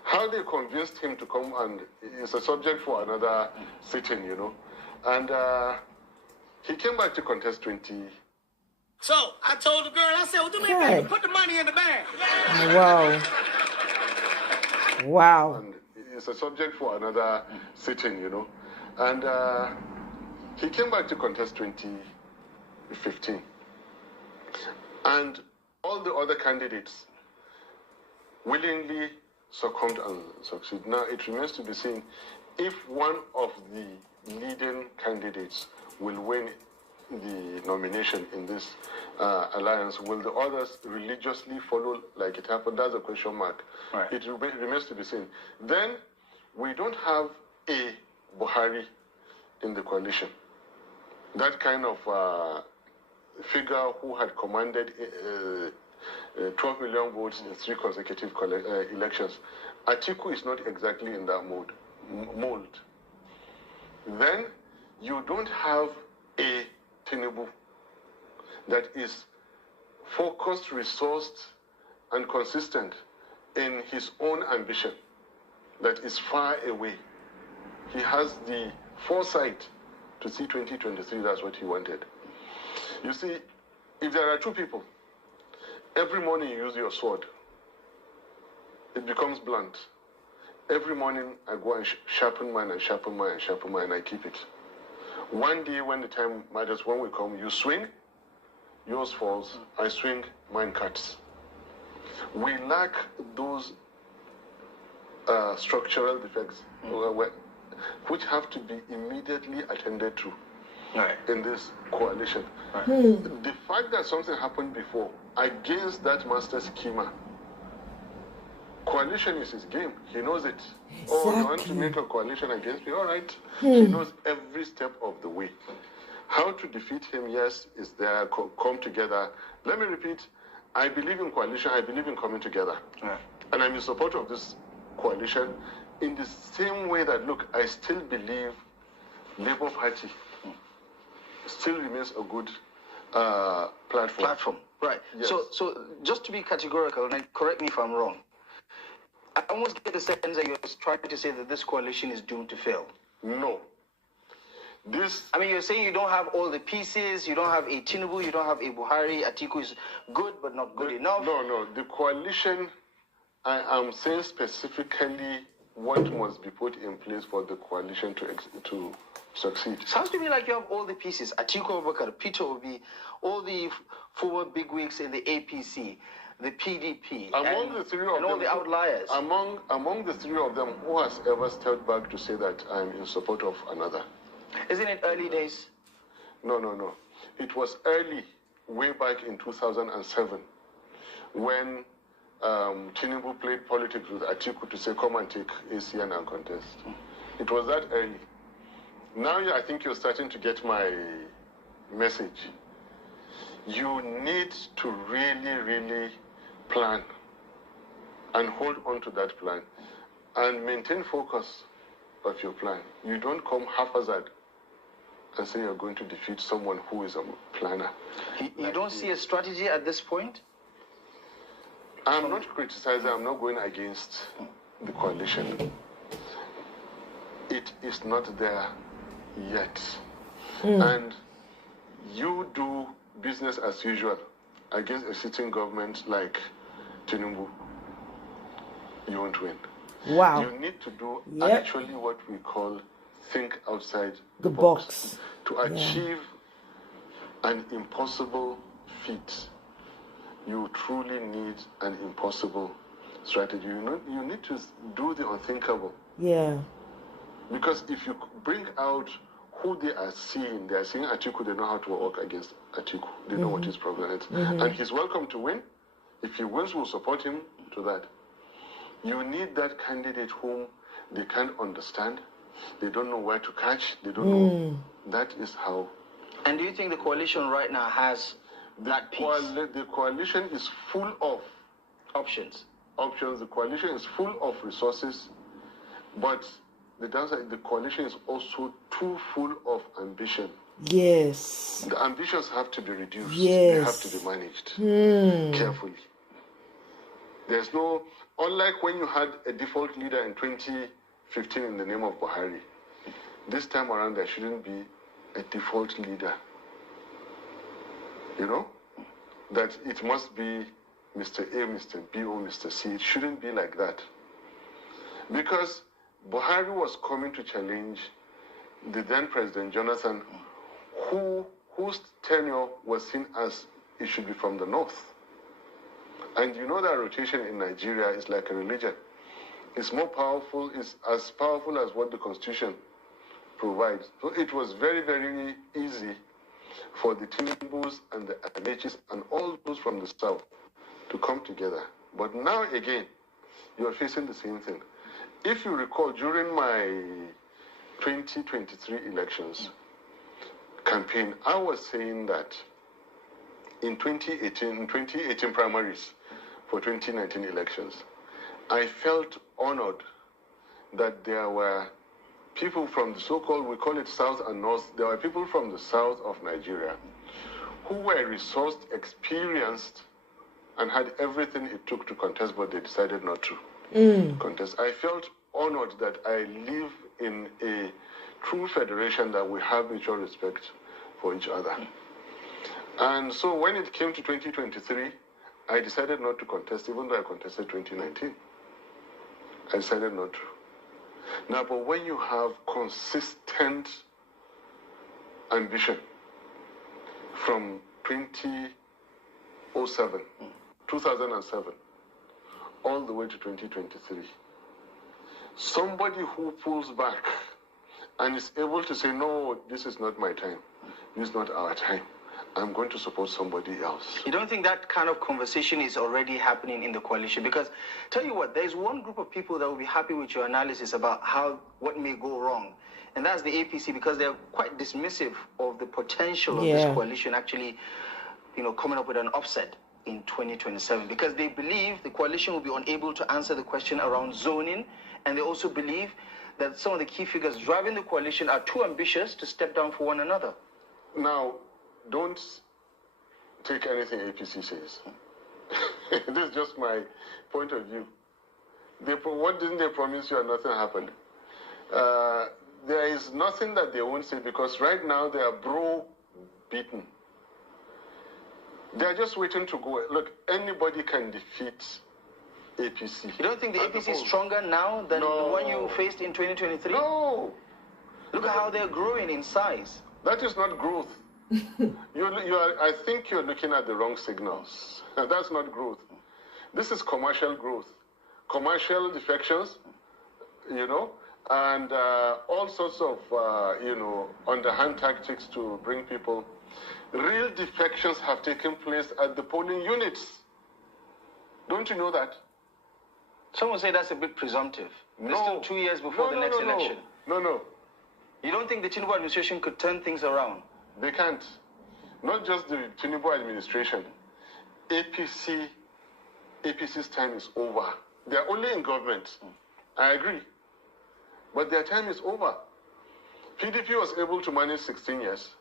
How they convinced him to come, and it's a subject for another sitting, And he came back to contest 20. So I told the girl, I said, well, do me a favor, put the money in the bag. Wow. And it's a subject for another sitting, And he came back to contest 2015. And all the other candidates willingly succumbed and succeed. Now, it remains to be seen if one of the leading candidates will win the nomination in this alliance. Will the others religiously follow like it happened? That's a question mark. Right. It remains to be seen. Then, we don't have a Buhari in the coalition. That kind of figure who had commanded 12 million votes in 3 consecutive elections. Atiku is not exactly in that mold. Then you don't have a Tinubu that is focused, resourced, and consistent in his own ambition that is far away. He has the foresight to see 2023, that's what he wanted. You see, if there are two people, every morning you use your sword, it becomes blunt. Every morning I go and sharpen mine and sharpen mine and sharpen mine and I keep it. One day when the time matters, when we come, you swing, yours falls, I swing, mine cuts. We lack those structural defects which have to be immediately attended to in this coalition. The fact that something happened before against that master schema, coalition is his game. He knows it. Exactly. Oh, you want to make a coalition against me? All right. He knows every step of the way. How to defeat him, yes, is there. Come together. Let me repeat. I believe in coalition. I believe in coming together. And I'm in support of this coalition in the same way that, look, I still believe Labour Party still remains a good platform. Right. Yes. So just to be categorical, and correct me if I'm wrong, I almost get the sense that you're trying to say that this coalition is doomed to fail. No. You're saying you don't have all the pieces, you don't have a Tinubu, you don't have a Buhari, Atiku is good but not good enough. No. The coalition, I am saying specifically what must be put in place for the coalition to succeed. Sounds to me like you have all the pieces. Atiku Abubakar, Peter Obi, all the former bigwigs in the APC, the PDP, among the three of them, all the outliers. Among the three of them, who has ever stepped back to say that I'm in support of another? Isn't it early days? No. It was early, way back in 2007, when Tinubu played politics with Atiku to say, come and take ACN and contest. It was that early. Now I think you're starting to get my message. You need to really, really plan and hold on to that plan and maintain focus of your plan. You don't come haphazard and say you're going to defeat someone who is a planner. You don't see a strategy at this point? I'm not criticizing, I'm not going against the coalition. It is not there yet. And you do business as usual against a sitting government like Tinubu, you won't win. Wow. You need to do actually what we call think outside the box to achieve an impossible feat. You truly need an impossible strategy. You need to do the unthinkable. Yeah. Because if you bring out who they are seeing Atiku, they know how to work against Atiku. They know what his problem is. And he's welcome to win. If he wins, we'll support him to that. You need that candidate whom they can't understand. They don't know where to catch. They don't know. That is how. And do you think the coalition right now has that piece? The coalition is full of options. The coalition is full of resources, but the downside, the coalition is also too full of ambition. Yes. The ambitions have to be reduced. Yes. They have to be managed carefully. There's no, unlike when you had a default leader in 2015 in the name of Buhari, this time around there shouldn't be a default leader. You know? That it must be Mr. A, Mr. B, or Mr. C. It shouldn't be like that. Because Buhari was coming to challenge the then President Jonathan, whose tenure was seen as it should be from the north. And you know that rotation in Nigeria is like a religion. It's more powerful, it's as powerful as what the Constitution provides. So it was very, very easy for the Tinubus and the Amechis and all those from the south to come together. But now again, you are facing the same thing. If you recall, during my 2023 elections campaign, I was saying that in 2018 primaries for 2019 elections, I felt honored that there were people from the so-called, we call it South and North, there were people from the south of Nigeria who were resourced, experienced, and had everything it took to contest, but they decided not to contest. I felt honored that I live in a true federation that we have mutual respect for each other. And so when it came to 2023, I decided not to contest, even though I contested 2019. I decided not to. Now, but when you have consistent ambition from 2007, all the way to 2023. Somebody who pulls back and is able to say, no, this is not my time. This is not our time. I'm going to support somebody else. You don't think that kind of conversation is already happening in the coalition? Because, tell you what, there's one group of people that will be happy with your analysis about what may go wrong. And that's the APC, because they're quite dismissive of the potential of this coalition actually, coming up with an upset in 2027. Because they believe the coalition will be unable to answer the question around zoning. And they also believe that some of the key figures driving the coalition are too ambitious to step down for one another. Now, don't take anything APC says. This is just my point of view. What didn't they promise you and nothing happened? There is nothing that they won't say, because right now they are bro-beaten. They are just waiting to go. Look, anybody can defeat APC. You don't think the APC is stronger now than the one you faced in 2023? No. Look at how they're growing in size. That is not growth. I think you're looking at the wrong signals. That's not growth. This is commercial growth. Commercial defections, and all sorts of, underhand tactics to bring people. Real defections have taken place at the polling units. Don't you know that? Someone say that's a bit presumptive. No. It's still 2 years before the next election. No. You don't think the Tinubu administration could turn things around? They can't. Not just the Tinubu administration. APC's time is over. They are only in government. I agree. But their time is over. PDP was able to manage 16 years.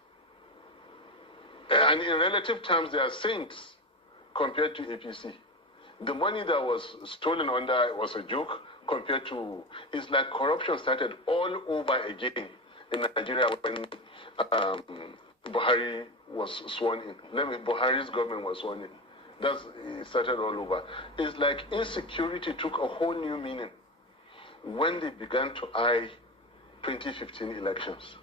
And in relative terms, they are saints compared to APC. The money that was stolen under was a joke compared to... It's like corruption started all over again in Nigeria when Buhari was sworn in. Buhari's government was sworn in. It started all over. It's like insecurity took a whole new meaning when they began to eye 2015 elections.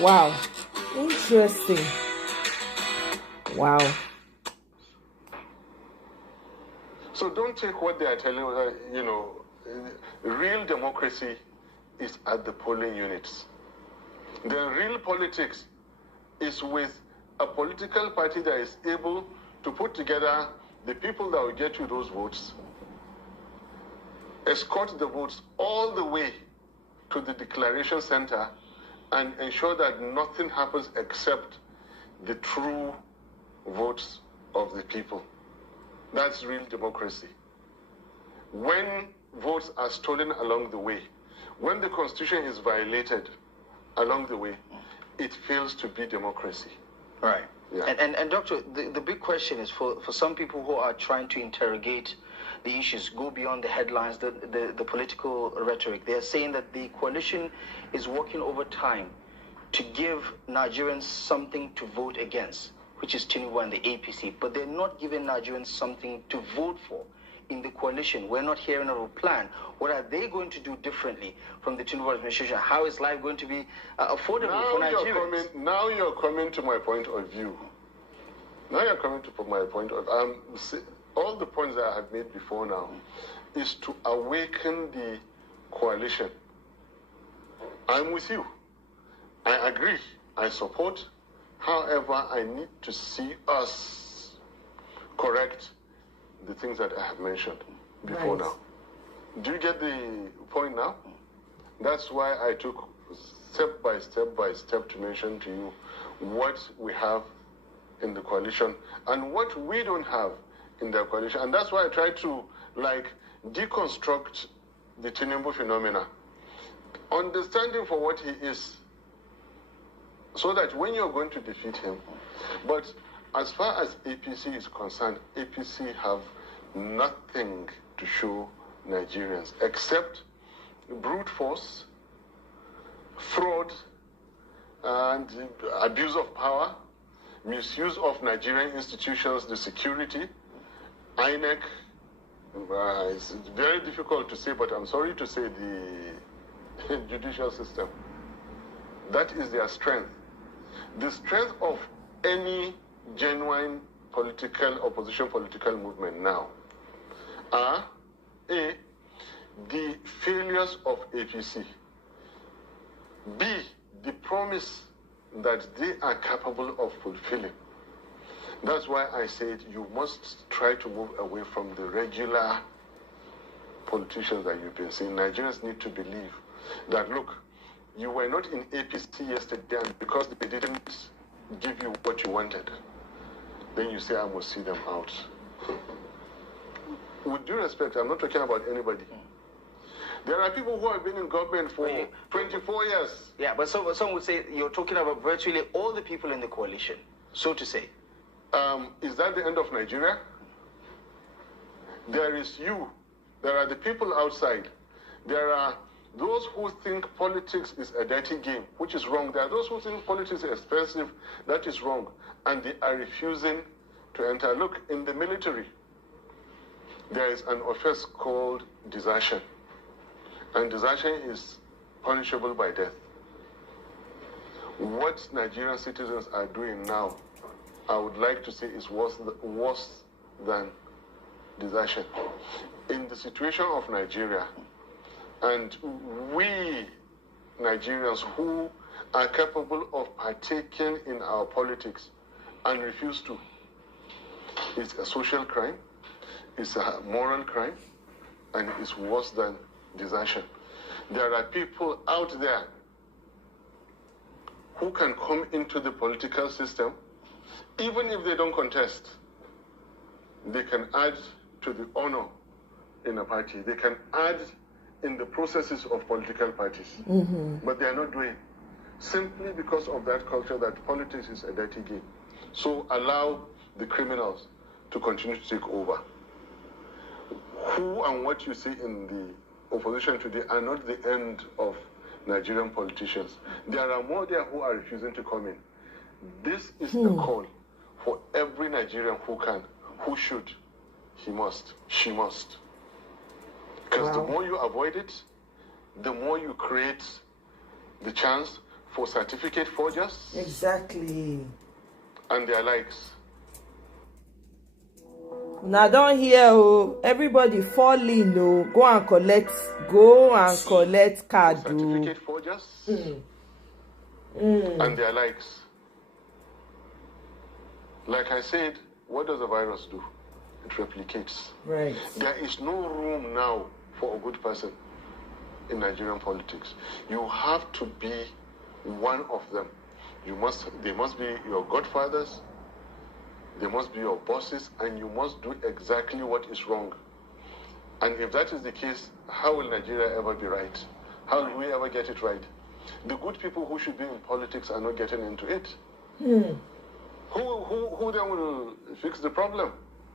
Wow. Interesting. Wow. So don't take what they are telling you, real democracy is at the polling units. The real politics is with a political party that is able to put together the people that will get you those votes, escort the votes all the way to the declaration center, and ensure that nothing happens except the true votes of the people. That's real democracy. When votes are stolen along the way, when the Constitution is violated along the way, it fails to be democracy. Right. Yeah. And Doctor, the big question is for some people who are trying to interrogate the issues, go beyond the headlines, the political rhetoric. They're saying that the coalition is working overtime to give Nigerians something to vote against, which is Tinubu and the APC, but they're not giving Nigerians something to vote for in the coalition. We're not hearing of a plan. What are they going to do differently from the Tinubu administration? How is life going to be affordable for Nigerians? Now you're coming to my point of view. All the points that I have made before now is to awaken the coalition. I'm with you. I agree. I support. However, I need to see us correct the things that I have mentioned before now. Do you get the point now? That's why I took step by step to mention to you what we have in the coalition and what we don't have in the coalition. And that's why I try to deconstruct the Tinubu phenomena, understanding for what he is, so that when you're going to defeat him. But as far as APC is concerned, APC have nothing to show Nigerians except brute force, fraud, and abuse of power, misuse of Nigerian institutions, the security, INEC. It's very difficult to say, but I'm sorry to say the judicial system. That is their strength. The strength of any genuine opposition political movement now are A, the failures of APC, B, the promise that they are capable of fulfilling. That's why I said you must try to move away from the regular politicians that you've been seeing. Nigerians need to believe that, look, you were not in APC yesterday, and because they didn't give you what you wanted, then you say, I must see them out. With due respect, I'm not talking about anybody. There are people who have been in government for 24 years. Yeah, but some would say you're talking about virtually all the people in the coalition, so to say. Is that the end of Nigeria? There is you. There are the people outside. There are those who think politics is a dirty game, which is wrong. There are those who think politics is expensive. That is wrong. And they are refusing to enter. Look, in the military, there is an offense called desertion. And desertion is punishable by death. What Nigerian citizens are doing now, I would like to say, is worse than desertion. In the situation of Nigeria, and we Nigerians who are capable of partaking in our politics and refuse to, it's a social crime, it's a moral crime, and it's worse than desertion. There are people out there who can come into the political system, even if they don't contest. They can add to the honor in a party. They can add in the processes of political parties. But they are not doing, simply because of that culture that politics is a dirty game. So allow the criminals to continue to take over. Who and what you see in the opposition today are not the end of Nigerian politicians. There are more there who are refusing to come in. This is a call for every Nigerian who can, who should, he must, she must. Because the more you avoid it, the more you create the chance for certificate forgers. Exactly. And their likes. Now don't hear, oh, everybody fall in, oh, go and collect card. Certificate forgers and their likes. Like I said, what does the virus do? It replicates. Right. There is no room now for a good person in Nigerian politics. You have to be one of them. They must be your godfathers, they must be your bosses, and you must do exactly what is wrong. And if that is the case, how will Nigeria ever be right? How will we ever get it right? The good people who should be in politics are not getting into it. Who then will fix the problem?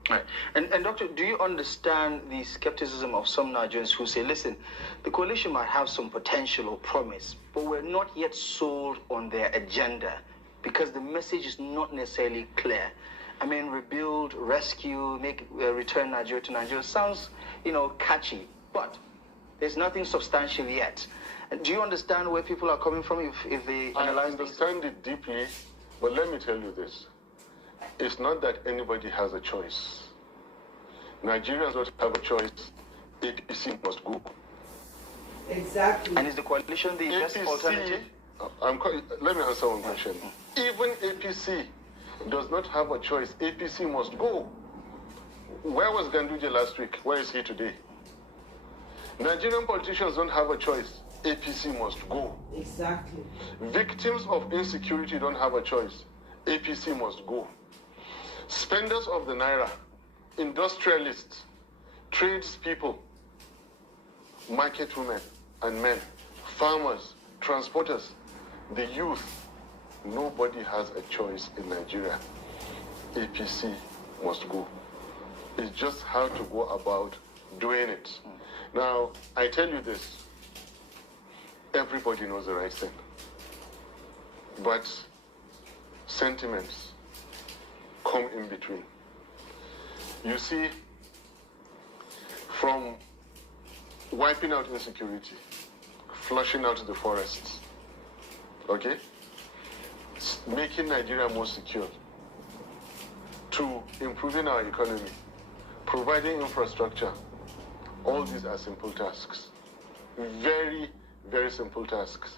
Right. And Doctor, do you understand the skepticism of some Nigerians who say, listen, the coalition might have some potential or promise, but we're not yet sold on their agenda because the message is not necessarily clear. I mean, rebuild, rescue, return Nigeria to Nigeria sounds, catchy, but there's nothing substantial yet. And do you understand where people are coming from if they analyze I understand it deeply, but let me tell you this. It's not that anybody has a choice. Nigerians don't have a choice. APC must go. Exactly. And is the coalition the best alternative? Let me answer one question. Even APC does not have a choice. APC must go. Where was Ganduje last week? Where is he today? Nigerian politicians don't have a choice. APC must go. Exactly. Victims of insecurity don't have a choice. APC must go. Spenders of the naira, industrialists, tradespeople, market women and men, farmers, transporters, the youth, nobody has a choice in Nigeria. APC must go. It's just how to go about doing it. Now, I tell you this, everybody knows the right thing. But sentiments come in between. You see, from wiping out insecurity, flushing out the forests, okay, making Nigeria more secure, to improving our economy, providing infrastructure. All these are simple tasks. Very, very simple tasks.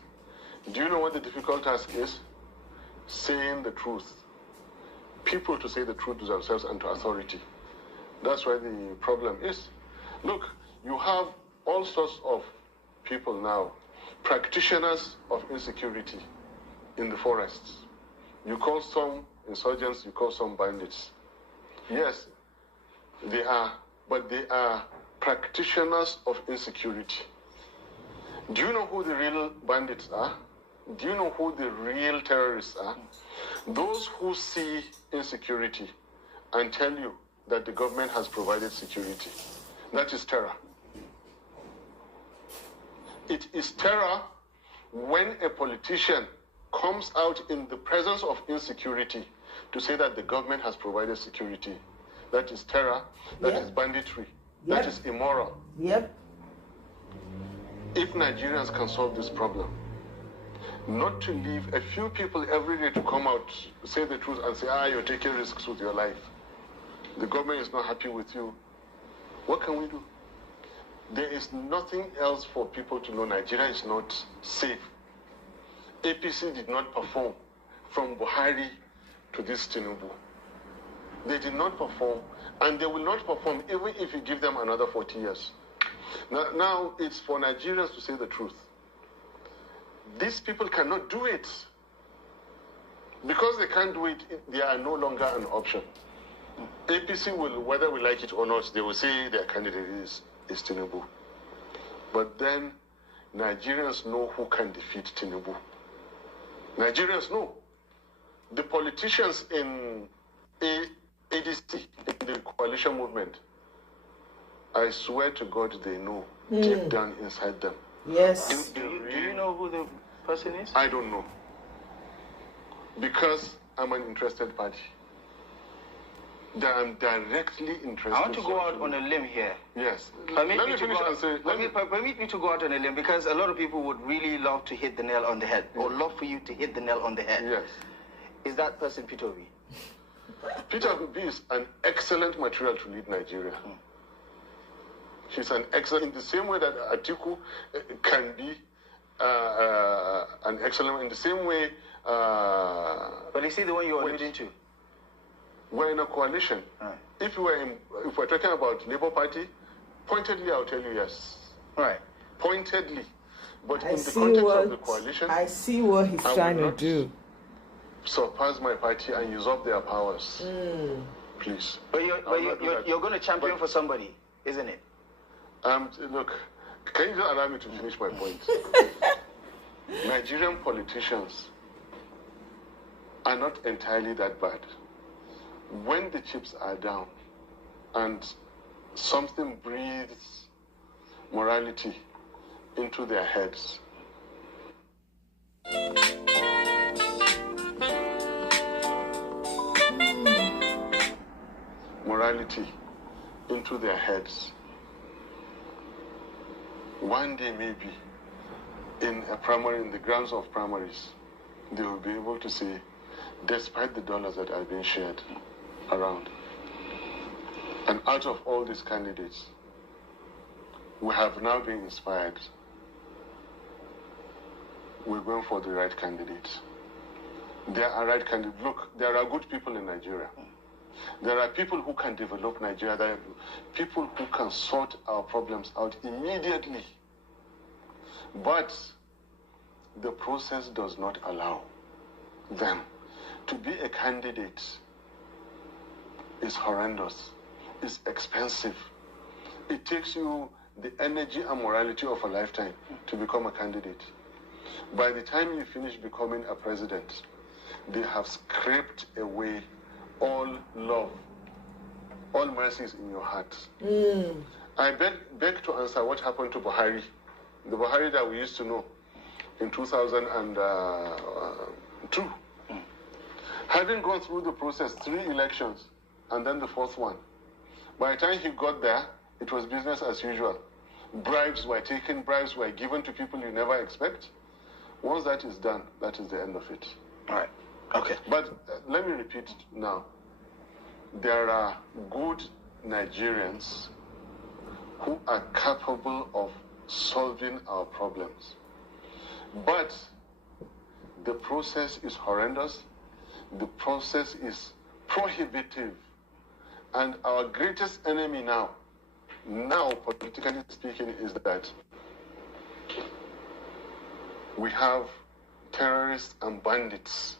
Do you know what the difficult task is? Saying the truth. People to say the truth to themselves and to authority. That's where the problem is. Look, you have all sorts of people now, practitioners of insecurity in the forests. You call some insurgents, you call some bandits. Yes, they are, but they are practitioners of insecurity. Do you know who the real bandits are? Do you know who the real terrorists are? Those who see insecurity and tell you that the government has provided security. That is terror. It is terror when a politician comes out in the presence of insecurity to say that the government has provided security. That is terror. That is banditry. That is immoral. Yep. If Nigerians can solve this problem, not to leave a few people every day to come out, say the truth and say, you're taking risks with your life. The government is not happy with you. What can we do? There is nothing else for people to know. Nigeria is not safe. APC did not perform from Buhari to this Tinubu. They did not perform, and they will not perform even if you give them another 40 years. Now it's for Nigerians to say the truth. These people cannot do it. Because they can't do it, they are no longer an option. APC will, whether we like it or not, they will say their candidate is Tinubu. But then Nigerians know who can defeat Tinubu. Nigerians know. The politicians in ADC, in the coalition movement, I swear to God they know deep down inside them. Yes. Do you know who the person is? I don't know. Because I'm an interested party. That I'm directly interested. I want to go out on a limb here. Yes. Permit me to go out on a limb, because a lot of people would really love to hit the nail on the head, or love for you to hit the nail on the head. Yes. Is that person Peter Obi? Peter Obi is an excellent material to lead Nigeria. He's an excellent, in the same way that Atiku can be an excellent, in the same way. But is he the one you're alluding to? We're in a coalition. If we're talking about Labour Party, pointedly I'll tell you yes. Right. Pointedly. But in the context of the coalition, I see what he's trying to do. Surpass my party and usurp their powers. Please. But you're going to champion for somebody, isn't it? Look, can you just allow me to finish my point? Nigerian politicians are not entirely that bad. When the chips are down and something breathes morality into their heads, morality into their heads, one day maybe in the grounds of primaries, they will be able to say, despite the dollars that are being shared around, and out of all these candidates, we have now been inspired. We're going for the right candidate. There are right candidates. Look, there are good people in Nigeria. There are people who can develop Nigeria. There are people who can sort our problems out immediately. But the process does not allow them. To be a candidate is horrendous. It's expensive. It takes you the energy and morality of a lifetime to become a candidate. By the time you finish becoming a president, they have scraped away all love, all mercies in your heart. I beg to answer what happened to Buhari, the Buhari that we used to know in 2002. Having gone through the process, 3 elections, and then the 4th one. By the time he got there, it was business as usual. Bribes were taken, bribes were given to people you never expect. Once that is done, that is the end of it. All right. Okay. But let me repeat now. There are good Nigerians who are capable of solving our problems. But the process is horrendous. The process is prohibitive. And our greatest enemy now, politically speaking, is that we have terrorists and bandits.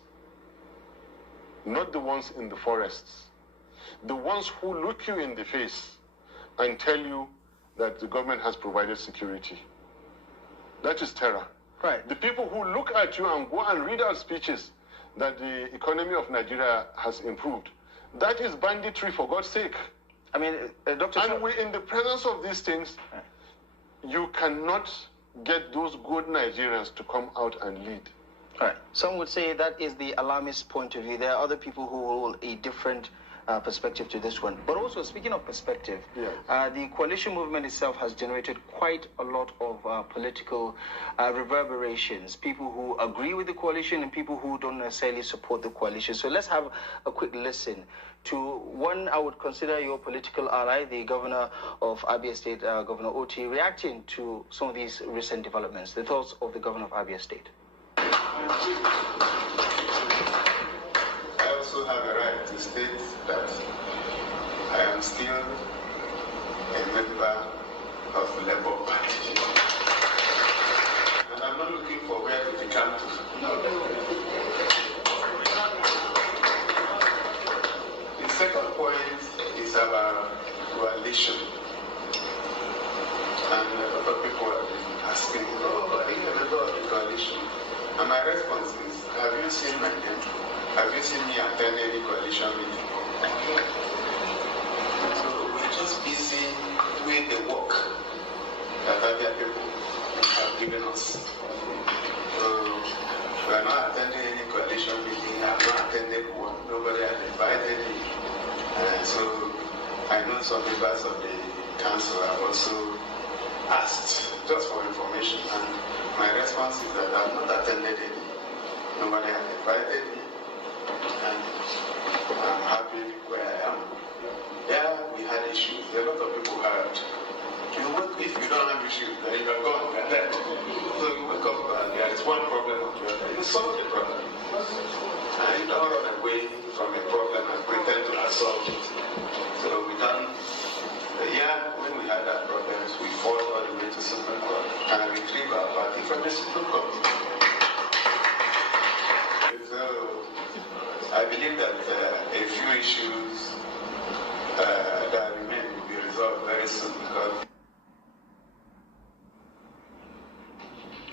Not the ones in the forests. The ones who look you in the face and tell you that the government has provided security. That is terror. Right. The people who look at you and go and read out speeches that the economy of Nigeria has improved. That is banditry, for God's sake. I mean, Dr. And in the presence of these things, you cannot get those good Nigerians to come out and lead. All right. Some would say that is the alarmist point of view. There are other people who hold a different perspective to this one. But also, speaking of perspective, the coalition movement itself has generated quite a lot of political reverberations. People who agree with the coalition and people who don't necessarily support the coalition. So let's have a quick listen to one I would consider your political ally, the governor of Abia State, Governor Oti, reacting to some of these recent developments. The thoughts of the governor of Abia State. I also have a right to state that I am still a member of the Labour Party. And I'm not looking for where to become to. The second point is about coalition. And a lot of people have been asking, are you a member of the coalition? And my response is, have you seen my name? Have you seen me attend any coalition meeting? So we're just busy doing the work that other people have given us. So we're not attending any coalition meeting. I've not attended one. Nobody has invited me. So I know some members of the council have also asked just for information. And my response is that I've not attended any. Nobody has invited me. And I'm happy where I am. Yeah, we had issues. A lot of people had. You wake, if you don't have issues, then you are gone, you're dead. So you wake up and there is one problem or the other. You solve the problem. And you don't run away from a problem and pretend to have solved it. So we done. When we had that problem, we fought all the way to Supreme Court and retrieved our party from the Supreme Court. So I believe that a few issues that remain will be resolved very soon.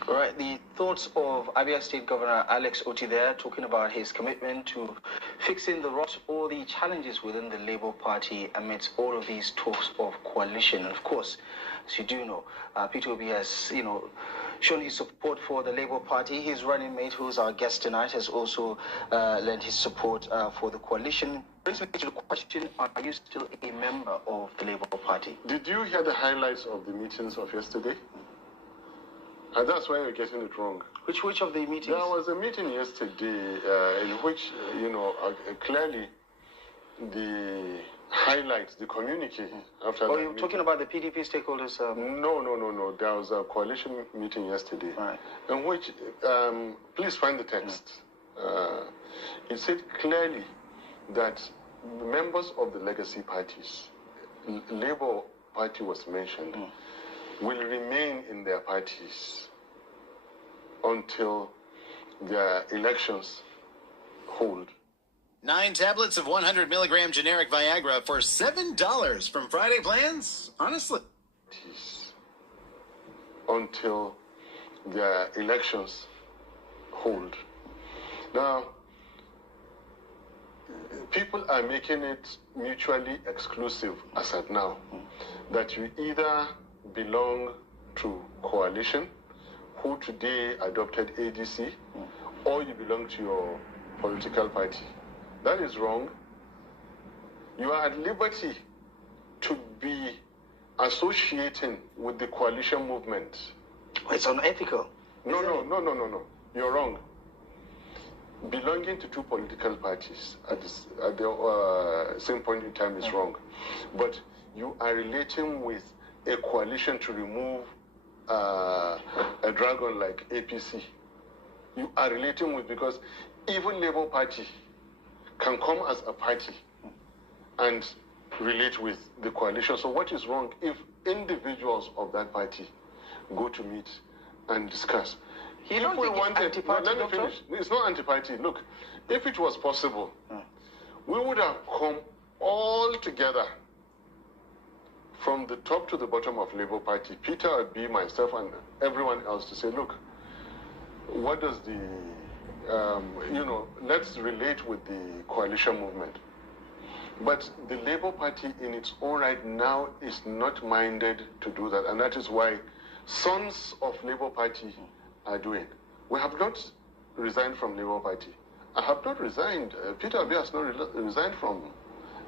All right, the thoughts of Abia State Governor Alex Oti there, talking about his commitment to fixing the rot or the challenges within the Labour Party amidst all of these talks of coalition. And of course, as you do know, Peter Obi has, shown his support for the Labour Party. His running mate, who's our guest tonight, has also lent his support for the coalition. Brings me to the question, are you still a member of the Labour Party? Did you hear the highlights of the meetings of yesterday? And that's why you're getting it wrong. Which of the meetings? There was a meeting yesterday in which, clearly the highlights, the communique after that you're talking about the PDP stakeholders? No. There was a coalition meeting yesterday in which, please find the text. It said clearly that members of the legacy parties, Labour Party was mentioned, will remain in their parties until their elections hold. 9 tablets of 100 milligram generic Viagra for $7 from Friday Plans? Honestly. Until their elections hold. Now, people are making it mutually exclusive as at now, that you either belong to coalition, who today adopted ADC, or you belong to your political party. That is wrong. You are at liberty to be associating with the coalition movement. It's unethical. No. you're wrong. Belonging to two political parties at the same point in time is wrong. But you are relating with a coalition to remove a dragon like APC. You are relating with, because even Labour Party can come as a party and relate with the coalition. So what is wrong if individuals of that party go to meet and discuss? You don't think it's anti-party, let me finish. It's not anti-party. Look, if it was possible, we would have come all together from the top to the bottom of Labour Party, Peter Obi, myself, and everyone else, to say, look, what does the, let's relate with the coalition movement. But the Labour Party in its own right now is not minded to do that. And that is why sons of Labour Party are doing. We have not resigned from Labour Party. I have not resigned. Peter Obi has not resigned from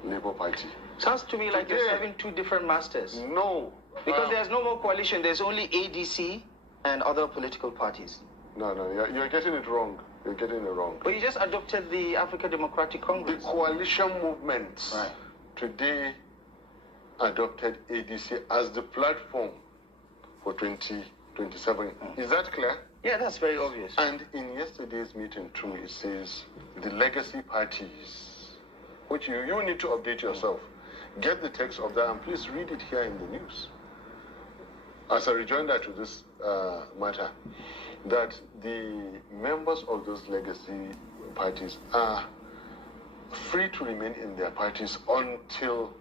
Labour Party. Sounds to me like you're serving two different masters. No. Because there's no more coalition. There's only ADC and other political parties. No, you're getting it wrong. You're getting it wrong. But you just adopted the African Democratic Congress. The coalition movement today adopted ADC as the platform for 2027. Is that clear? Yeah, that's very obvious. And in yesterday's meeting too, it says the legacy parties, which you need to update yourself. Get the text of that and please read it here in the news. As a rejoinder to this matter, that the members of those legacy parties are free to remain in their parties until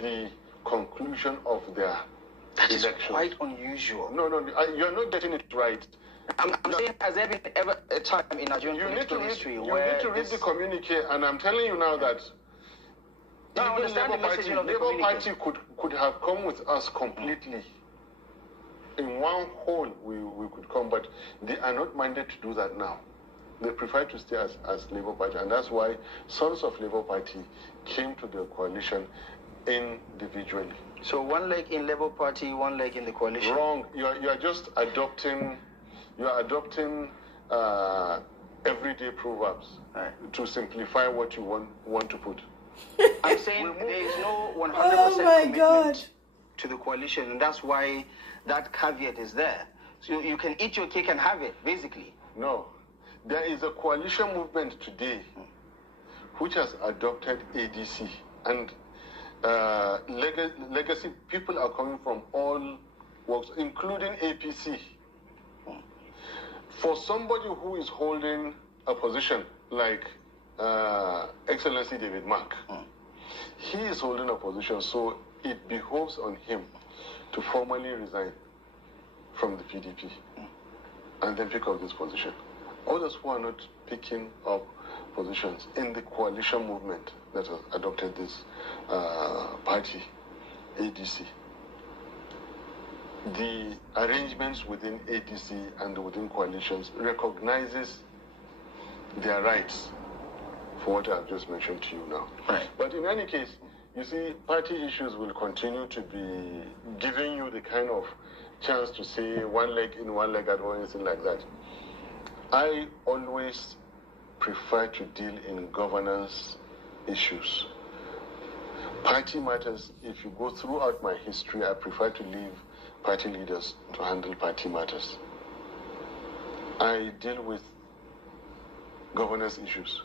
the conclusion of their elections. That is quite unusual. No, you're not getting it right. I'm saying, has there been ever a time in Nigerian political history where... You need to read the communique, and I'm telling you now that even Labour Party could have come with us completely. In one whole, we could come, but they are not minded to do that now. They prefer to stay as Labour Party, and that's why sons of Labour Party came to the coalition individually. So one leg in Labour Party, one leg in the coalition? Wrong. You are just adopting... You are adopting everyday proverbs to simplify what you want to put. I'm saying there is no 100% commitment to the coalition, and that's why that caveat is there. So you can eat your cake and have it, basically. No. There is a coalition movement today which has adopted ADC, and legacy people are coming from all walks, including APC. For somebody who is holding a position like Excellency David Mark, he is holding a position, so it behoves on him to formally resign from the PDP and then pick up this position. Others who are not picking up positions in the coalition movement that has adopted this party, ADC, the arrangements within ADC and within coalitions recognizes their rights for what I've just mentioned to you now. Right. But in any case, you see, party issues will continue to be giving you the kind of chance to say one leg in, one leg out, or anything like that. I always prefer to deal in governance issues. Party matters, if you go throughout my history, I prefer to leave party leaders to handle party matters. I deal with governance issues,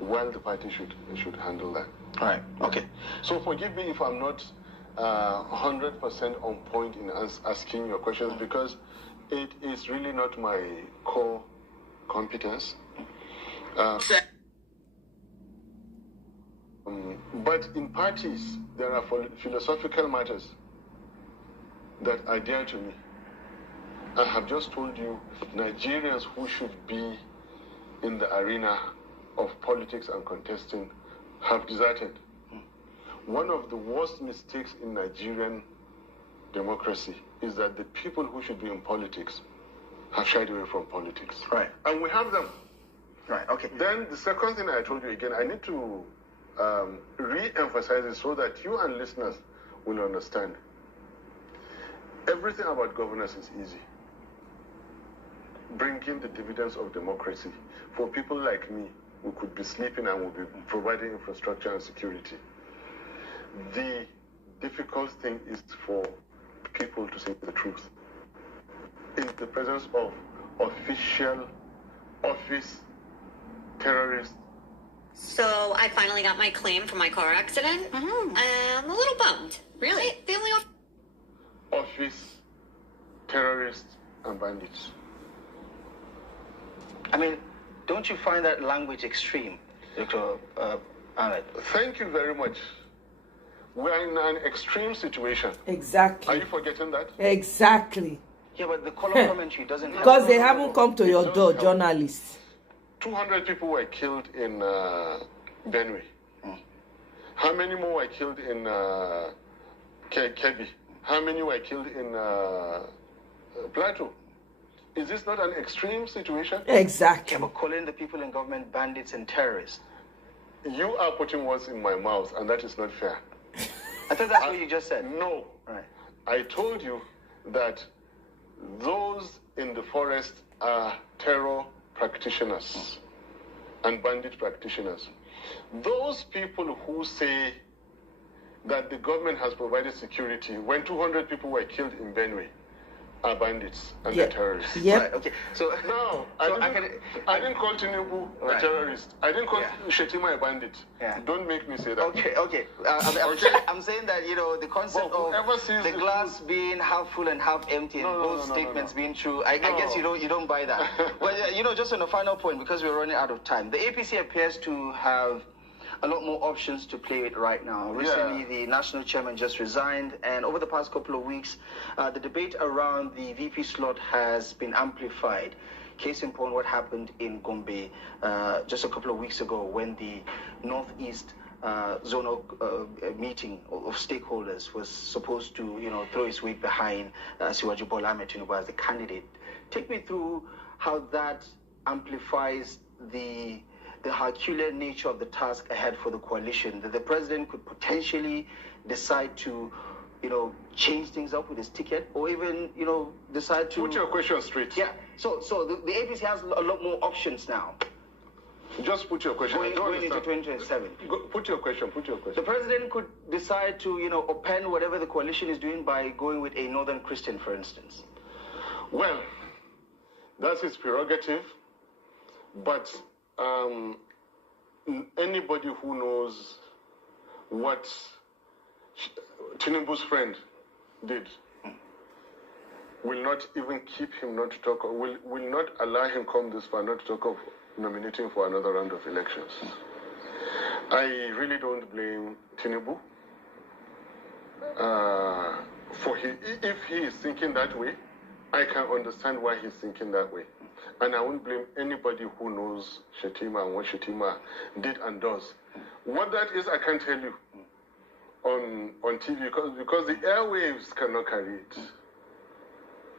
while the party should handle that. All right. Okay. So forgive me if I'm not 100% on point in asking your questions, because it is really not my core competence. But in parties, there are philosophical matters that are dear to me. I have just told you, Nigerians who should be in the arena of politics and contesting have deserted. One of the worst mistakes in Nigerian democracy is that the people who should be in politics have shied away from politics. Right. And we have them. Right, okay. Then the second thing I told you again, I need to re-emphasize it so that you and listeners will understand. Everything about governance is easy. bringing the dividends of democracy. For people like me, who could be sleeping and will be providing infrastructure and security. The difficult thing is for people to say the truth. In the presence of official office terrorists. So I finally got my claim for my car accident. I'm a little bummed. Really? The only Office terrorists and bandits. I mean, don't you find that language extreme, Dr. Ahmed? Thank you very much. We're in an extreme situation. Exactly. Are you forgetting that? Exactly. Yeah, but the color commentary doesn't help. Because they haven't come to your door, journalists. 200 people were killed in Benue. How many more were killed in Kebbi? How many were killed in Plateau? Is this not an extreme situation? Exactly. Yeah, but calling the people in government bandits and terrorists. You are putting words in my mouth, and that is not fair. I thought that's what you just said. No. Right. I told you that those in the forest are terror practitioners and bandit practitioners. Those people who say that the government has provided security when 200 people were killed in Benue are bandits and they're terrorists. Yep. Right, okay. So no, I didn't call Tinubu a terrorist. I didn't call Shetima a bandit. Yeah. Don't make me say that. Okay. I'm saying that, the concept of the glass being half full and half empty and both statements being true, I guess you don't buy that. Well, just on a final point, because we're running out of time, the APC appears to have a lot more options to play with right now. Recently, the national chairman just resigned, and over the past couple of weeks, the debate around the VP slot has been amplified. Case in point, what happened in Gombe just a couple of weeks ago when the Northeast zonal meeting of stakeholders was supposed to, throw its weight behind Siwaju Bola Ahmed Tinubu as the candidate. Take me through how that amplifies the Herculean nature of the task ahead for the coalition, that the president could potentially decide to, change things up with his ticket, or even, decide to... Put your question straight. Yeah, so the APC has a lot more options now. Just put your question. Going into 2027. Put your question. The president could decide to, append whatever the coalition is doing by going with a Northern Christian, for instance. Well, that's his prerogative, but... anybody who knows what Tinubu's friend did will not even keep him not to talk, will not allow him come this far not to talk of nominating for another round of elections. I really don't blame Tinubu if he is thinking that way. I can understand why he's thinking that way. And I won't blame anybody who knows Shetima and what Shetima did and does. What that is, I can't tell you on TV because the airwaves cannot carry it.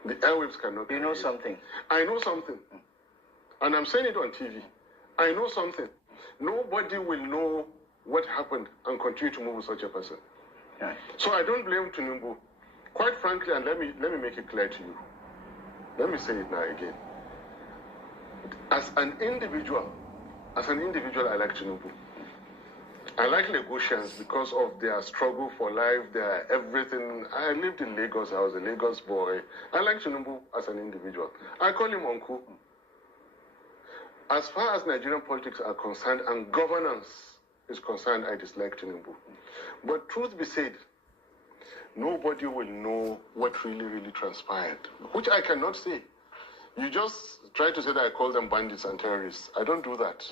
The airwaves cannot carry it. You know something? I know something. And I'm saying it on TV. I know something. Nobody will know what happened and continue to move with such a person. Right. So I don't blame Tinubu. Quite frankly, and let me make it clear to you. Let me say it now again. As an individual, I like Tinubu. I like Lagosians because of their struggle for life, their everything. I lived in Lagos. I was a Lagos boy. I like Tinubu as an individual. I call him Uncle. As far as Nigerian politics are concerned and governance is concerned, I dislike Tinubu. But truth be said, nobody will know what really transpired, which I cannot say. You just try to say that I call them bandits and terrorists. I don't do that.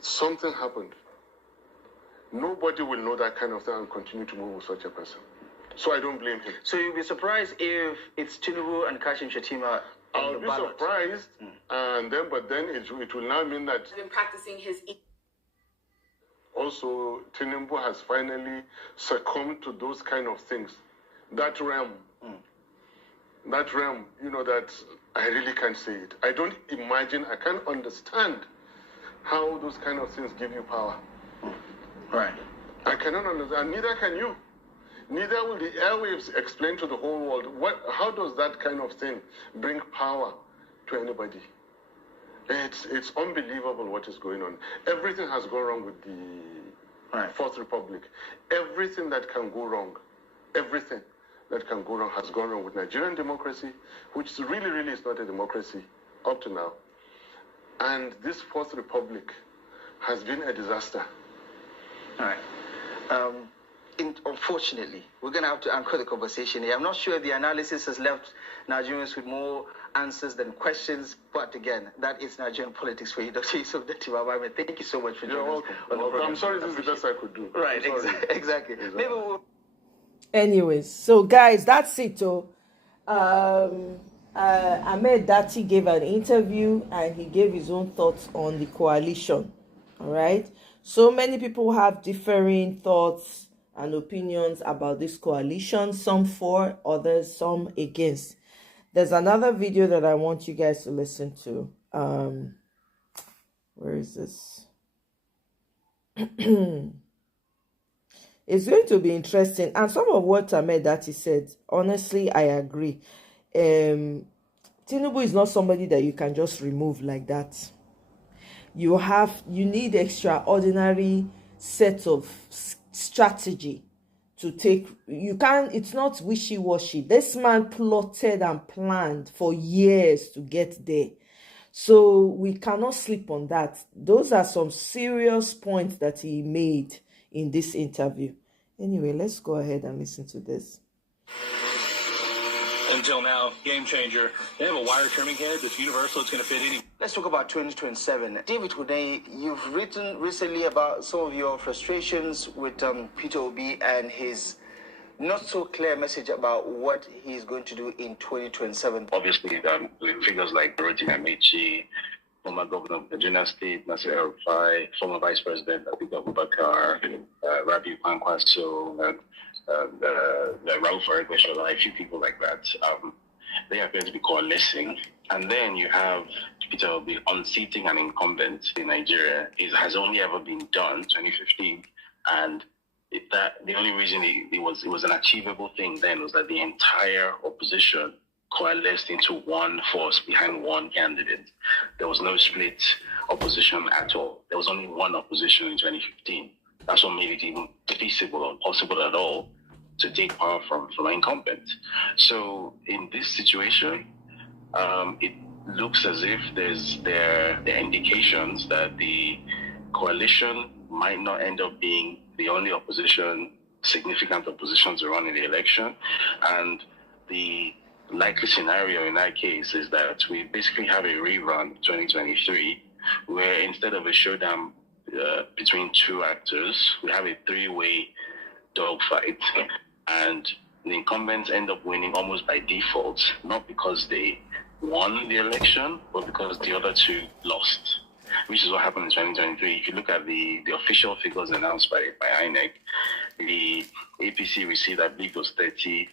Something happened. Nobody will know that kind of thing and continue to move with such a person. So I don't blame him. So you'll be surprised if it's Tinubu and Kashim Shettima. I'll be surprised, but then it will now mean that... I've been practicing his... Also, Tinubu has finally succumbed to those kind of things. That realm, that I really can't say it. I don't imagine, I can't understand how those kind of things give you power. Right. I cannot understand, neither can you. Neither will the airwaves explain to the whole world how does that kind of thing bring power to anybody. It's unbelievable what is going on. Everything has gone wrong with the Fourth Republic. Everything that can go wrong, everything that can go wrong has gone wrong with Nigerian democracy, which really, really is not a democracy up to now. And this Fourth Republic has been a disaster. All right. Unfortunately, we're going to have to anchor the conversation here. I'm not sure the analysis has left Nigerians with more answers than questions, but again, that is Nigerian politics for you, Dr. Yusuf Detiba. Thank you so much for joining us on the program. I'm sorry, this is the best I could do. Right, exactly. Maybe we'll... Anyways, so guys, that's it. Ahmed Dati gave an interview and he gave his own thoughts on the coalition. All right. So many people have differing thoughts and opinions about this coalition, some for, others, some against. There's another video that I want you guys to listen to. Where is this? It's going to be interesting. And some of what Ahmed Dati said, honestly, I agree. Tinubu is not somebody that you can just remove like that. You need extraordinary set of strategy to take. You can't, it's not wishy-washy. This man plotted and planned for years to get there. So we cannot sleep on that. Those are some serious points that he made in this interview. Anyway, let's go ahead and listen to this. Until now, game changer. They have a wire trimming head that's universal. It's going to fit any. Let's talk about 2027. David Hude, you've written recently about some of your frustrations with Peter Obi and his not so clear message about what he's going to do in 2027. Obviously, with figures like Rotimi Amechi, former governor of Virginia State, Nasir El-Rufai, former vice president Atiku Abubakar, Rabiu Kwankwaso, and Rauf Aregbesola, a few people like that. They appear to be coalescing. And then you have Peter Obi unseating an incumbent in Nigeria. It has only ever been done, 2015. And the only reason it was an achievable thing then was that the entire opposition coalesced into one force behind one candidate. There was no split opposition at all. There was only one opposition in 2015. That's what made it even feasible or possible at all to take power from an incumbent. So in this situation, it looks as if there are indications that the coalition might not end up being the only significant opposition to run in the election. And the likely scenario in that case is that we basically have a rerun 2023, where instead of a showdown between two actors, we have a three-way dogfight, and the incumbents end up winning almost by default, not because they won the election, but because the other two lost, which is what happened in 2023. If you look at the official figures announced by INEC, the APC received, I believe, was 36%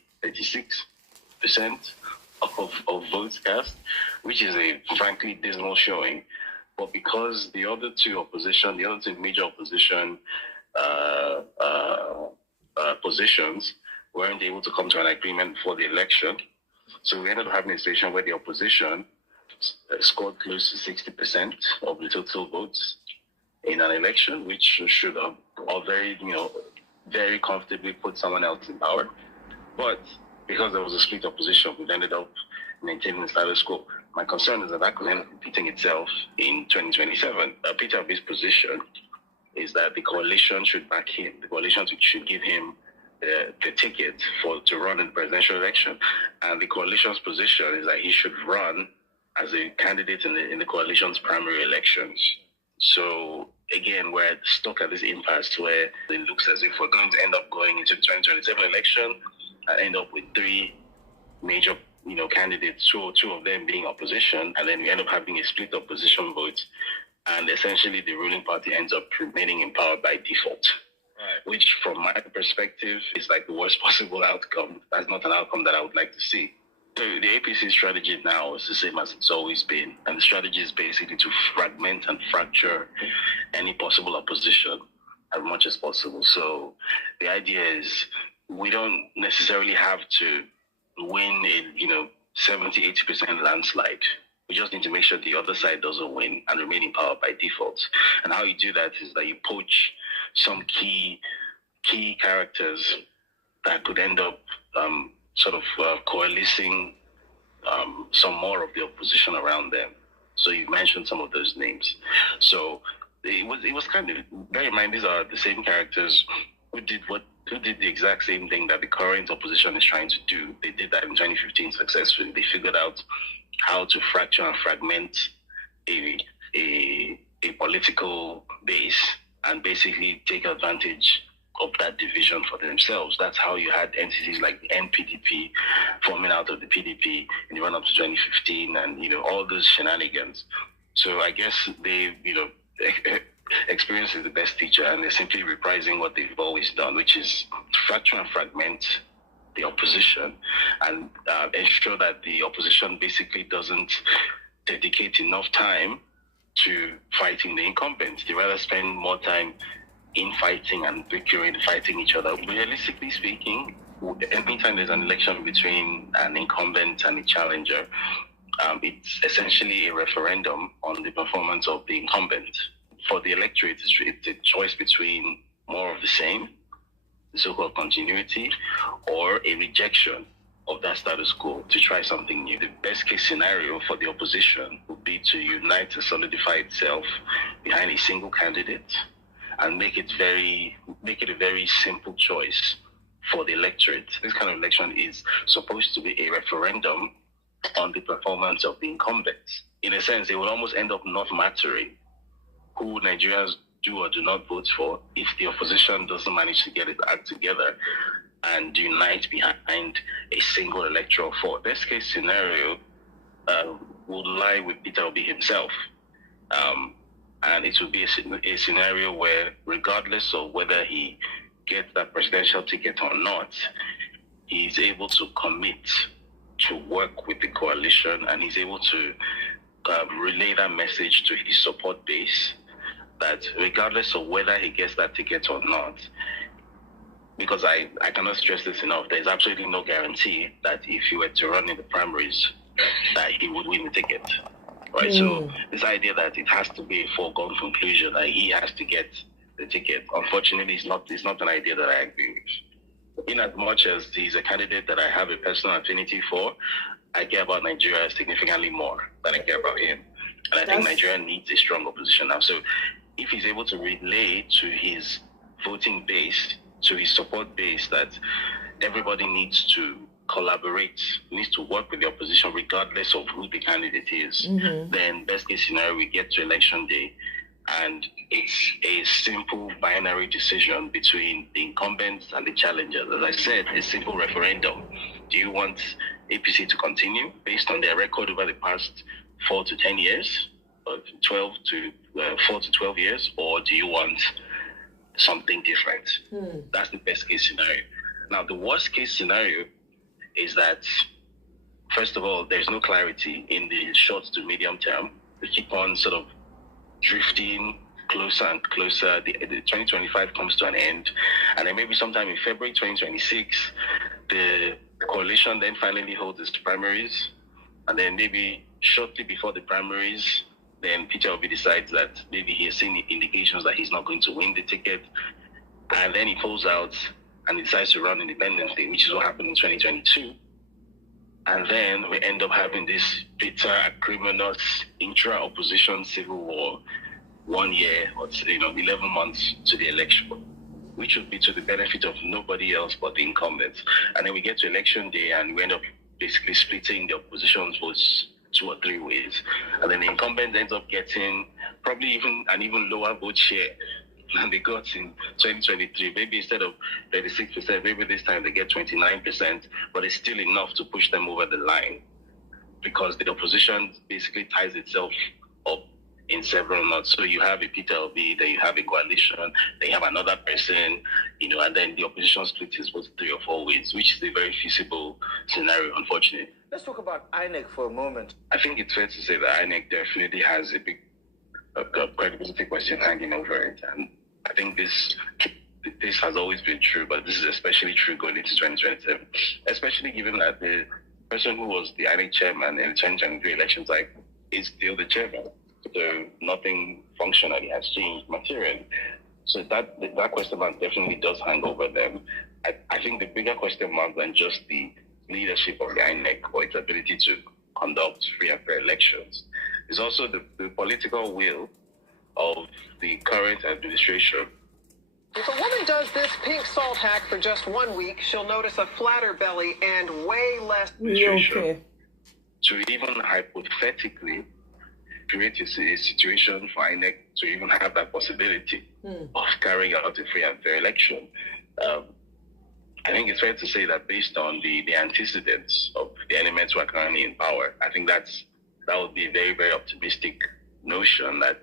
of votes cast, which is a frankly dismal showing. But because the other two major opposition positions weren't able to come to an agreement before the election, so we ended up having a situation where the opposition scored close to 60% of the total votes in an election, which should have very comfortably put someone else in power. But because there was a split opposition, we ended up maintaining the status quo. My concern is that could end up repeating itself in 2027. Peter Obi's position is that the coalition should back him. The coalition should give him the ticket to run in the presidential election. And the coalition's position is that he should run as a candidate in the coalition's primary elections. So again, we're stuck at this impasse where it looks as if we're going to end up going into the 2027 election and end up with three major candidates, two of them being opposition, and then we end up having a split opposition vote, and essentially the ruling party ends up remaining in power by default. Right. Which, from my perspective, is like the worst possible outcome. That's not an outcome that I would like to see. So the APC strategy now is the same as it's always been, and the strategy is basically to fragment and fracture any possible opposition as much as possible. So the idea is we don't necessarily have to win a 70-80% landslide. We just need to make sure the other side doesn't win and remain in power by default. And how you do that is that you poach some key characters that could end up coalescing some more of the opposition around them. So you've mentioned some of those names. So it was kind of, bear in mind, these are the same characters who did the exact same thing that the current opposition is trying to do. They did that in 2015 successfully. They figured out how to fracture and fragment a political base and basically take advantage of that division for themselves. That's how you had entities like the NPDP forming out of the PDP in the run-up to 2015 and, all those shenanigans. So I guess they, experience is the best teacher, and they're simply reprising what they've always done, which is fracture and fragment the opposition and ensure that the opposition basically doesn't dedicate enough time to fighting the incumbent. They rather spend more time infighting and fighting each other. Realistically speaking, anytime there's an election between an incumbent and a challenger, it's essentially a referendum on the performance of the incumbent. For the electorate, it's a choice between more of the same, the so-called continuity, or a rejection of that status quo to try something new. The best case scenario for the opposition would be to unite and solidify itself behind a single candidate and make it a very simple choice for the electorate. This kind of election is supposed to be a referendum on the performance of the incumbents. In a sense, it will almost end up not mattering who Nigerians do or do not vote for if the opposition doesn't manage to get its act together and unite behind a single electoral fort. Best case scenario would lie with Peter Obi himself. And it would be a scenario where, regardless of whether he gets that presidential ticket or not, he's able to commit to work with the coalition, and he's able to relay that message to his support base that regardless of whether he gets that ticket or not, because I cannot stress this enough, there's absolutely no guarantee that if he were to run in the primaries, that he would win the ticket. Right? So this idea that it has to be a foregone conclusion that he has to get the ticket, unfortunately, is not an idea that I agree with. In as much as he's a candidate that I have a personal affinity for, I care about Nigeria significantly more than I care about him. And I think Nigeria needs a strong opposition now. So if he's able to relay to his voting base, to his support base, that everybody needs to collaborate, needs to work with the opposition regardless of who the candidate is, then best case scenario, we get to election day and it's a simple binary decision between the incumbents and the challengers. As I said, a simple referendum. Do you want APC to continue based on their record over the past 4 to 10 years, or 4 to 12 years, or do you want something different? That's the best case scenario. Now, the worst case scenario is that, first of all, there's no clarity in the short to medium term. We keep on sort of drifting closer and closer. The 2025 comes to an end, and then maybe sometime in February 2026, the coalition then finally holds its primaries, and then maybe shortly before the primaries, then Peter Obi decides that maybe he has seen indications that he's not going to win the ticket, and then he pulls out and he decides to run independently, which is what happened in 2022. And then we end up having this bitter, acrimonious intra-opposition civil war 1 year or 11 months to the election, which would be to the benefit of nobody else but the incumbents. And then we get to election day and we end up basically splitting the opposition's votes 2 or 3 ways. And then the incumbent ends up getting probably even an even lower vote share than they got in 2023. Maybe instead of 36%, maybe this time they get 29%, but it's still enough to push them over the line because the opposition basically ties itself up in several knots. So you have a Peter Obi, then you have a coalition, then you have another person, and then the opposition splits his votes 3 or 4 ways, which is a very feasible scenario, unfortunately. Let's talk about INEC for a moment. I think it's fair to say that INEC definitely has a big credibility question hanging over it. And I think this this has always been true, but this is especially true going into 2027, especially given that the person who was the INEC chairman in the 2023 elections is still the chairman. So nothing functionally has changed materially. So that question mark definitely does hang over them. I think the bigger question mark than just the leadership of the INEC or its ability to conduct free and fair elections is also the political will of the current administration. If a woman does this pink salt hack for just 1 week, she'll notice a flatter belly and way less. Okay. To even hypothetically create a situation for INEC to even have that possibility of carrying out a free and fair election. I think it's fair to say that based on the antecedents of the elements who are currently in power, I think that would be a very, very optimistic notion that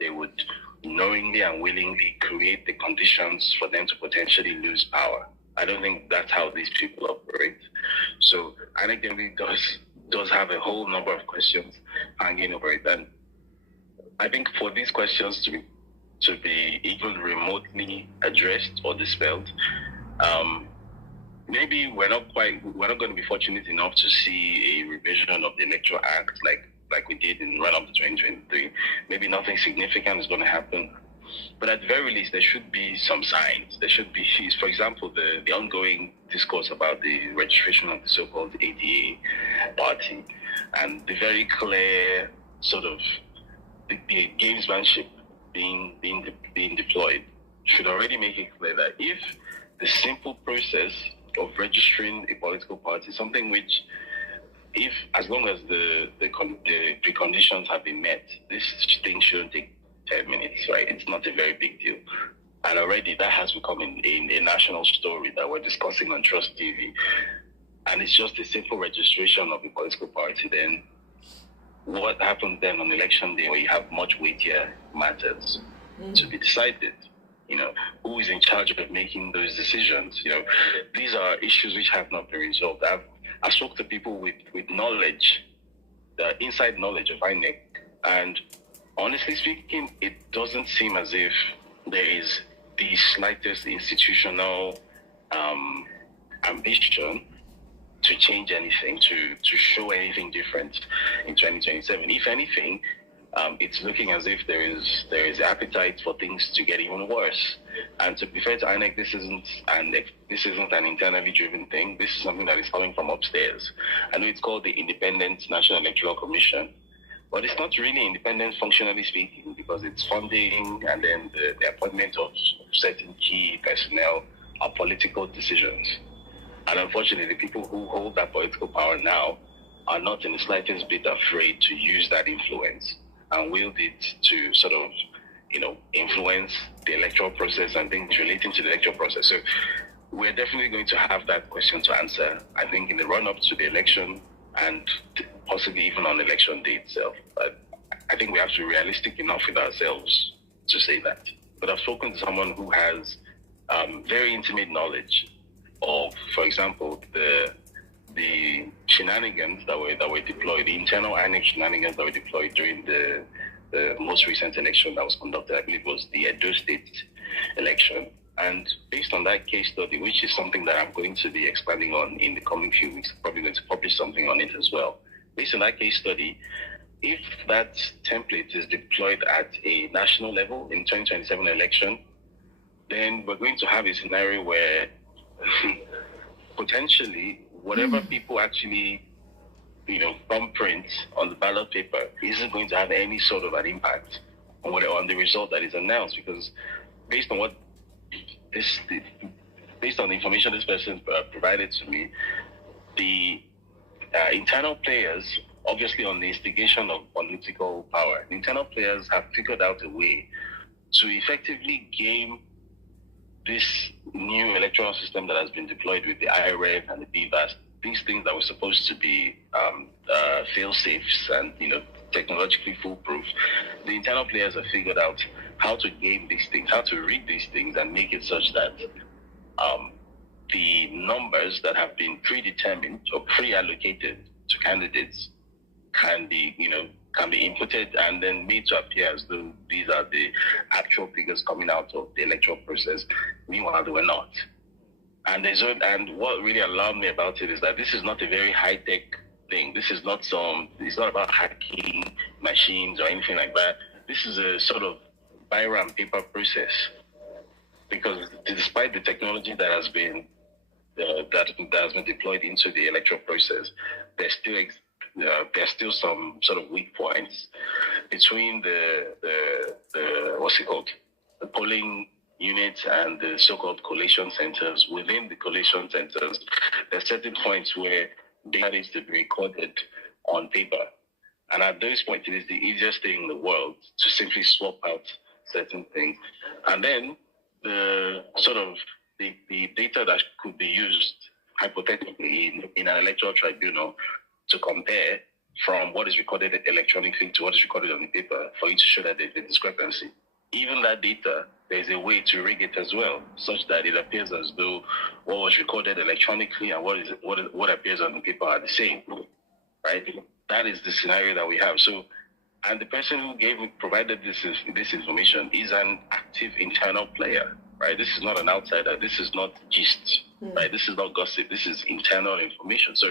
they would knowingly and willingly create the conditions for them to potentially lose power. I don't think that's how these people operate. So I think there does have a whole number of questions hanging over it. And I think for these questions to be even remotely addressed or dispelled, maybe we're not going to be fortunate enough to see a revision of the Electoral Act like we did in run-up to 2023. Maybe nothing significant is going to happen. But at the very least, there should be some signs. There should be, for example, the ongoing discourse about the registration of the so-called ADA party and the very clear sort of the gamesmanship being deployed should already make it clear that if the simple process of registering a political party, something which, as long as the preconditions have been met, this thing shouldn't take 10 minutes, right? It's not a very big deal. And already that has become a national story that we're discussing on Trust TV. And it's just a simple registration of a political party. Then what happens then on election day where you have much weightier matters to be decided? Who is in charge of making those decisions? These are issues which have not been resolved. I've spoken to people with knowledge, the inside knowledge of INEC, and honestly speaking, it doesn't seem as if there is the slightest institutional ambition to change anything, to show anything different in 2027. If anything, it's looking as if there is appetite for things to get even worse. And to be fair to INEC, this isn't an internally driven thing. This is something that is coming from upstairs. I know it's called the Independent National Electoral Commission, but it's not really independent functionally speaking, because it's funding and then the appointment of certain key personnel are political decisions. And unfortunately, the people who hold that political power now are not in the slightest bit afraid to use that influence and wield it to sort of, influence the electoral process and things relating to the electoral process. So we're definitely going to have that question to answer, I think, in the run-up to the election and possibly even on election day itself. But I think we have to be realistic enough with ourselves to say that. But I've spoken to someone who has very intimate knowledge of, for example, the shenanigans that were deployed, the internal INEC shenanigans that were deployed during the most recent election that was conducted. I believe it was the Edo State election. And based on that case study, which is something that I'm going to be expanding on in the coming few weeks, probably going to publish something on it as well. Based on that case study, if that template is deployed at a national level in 2027 election, then we're going to have a scenario where potentially whatever people actually, thumbprint on the ballot paper isn't going to have any sort of an impact on the result that is announced, because based on the information this person provided to me, the internal players, obviously on the instigation of political power, the internal players have figured out a way to effectively game this new electoral system that has been deployed with the IREV and the BVAS, these things that were supposed to be fail-safes and technologically foolproof. The internal players have figured out how to game these things, how to rig these things, and make it such that the numbers that have been predetermined or pre-allocated to candidates can be, can be inputted and then made to appear as though these are the actual figures coming out of the electoral process. Meanwhile, they were not. And what really alarmed me about it is that this is not a very high-tech thing. This is not it's not about hacking machines or anything like that. This is a sort of biro and paper process. Because despite the technology that has been deployed into the electoral process, there's still some sort of weak points between the polling units and the so-called collation centers. Within the collation centers, there are certain points where data needs to be recorded on paper. And at those points, it is the easiest thing in the world to simply swap out certain things. And then the data that could be used hypothetically in an electoral tribunal to compare from what is recorded electronically to what is recorded on the paper for you to show that there's a discrepancy. Even that data, there's a way to rig it as well, such that it appears as though what was recorded electronically and what appears on the paper are the same, right? That is the scenario that we have. So, and the person who provided this information is an active internal player, right? This is not an outsider. This is not gist, right? This is not gossip. This is internal information. So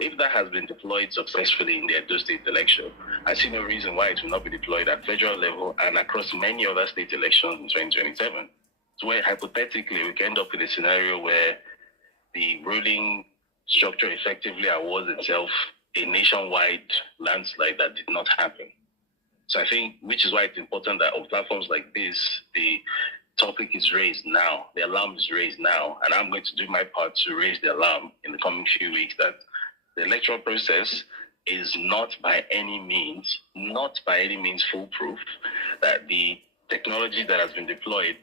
if that has been deployed successfully in the Edo State election, I see no reason why it will not be deployed at federal level and across many other state elections in 2027. So where hypothetically we can end up in a scenario where the ruling structure effectively awards itself a nationwide landslide that did not happen. So I think, which is why it's important that on platforms like this, the topic is raised now, the alarm is raised now, and I'm going to do my part to raise the alarm in the coming few weeks that the electoral process is not by any means foolproof, that the technology that has been deployed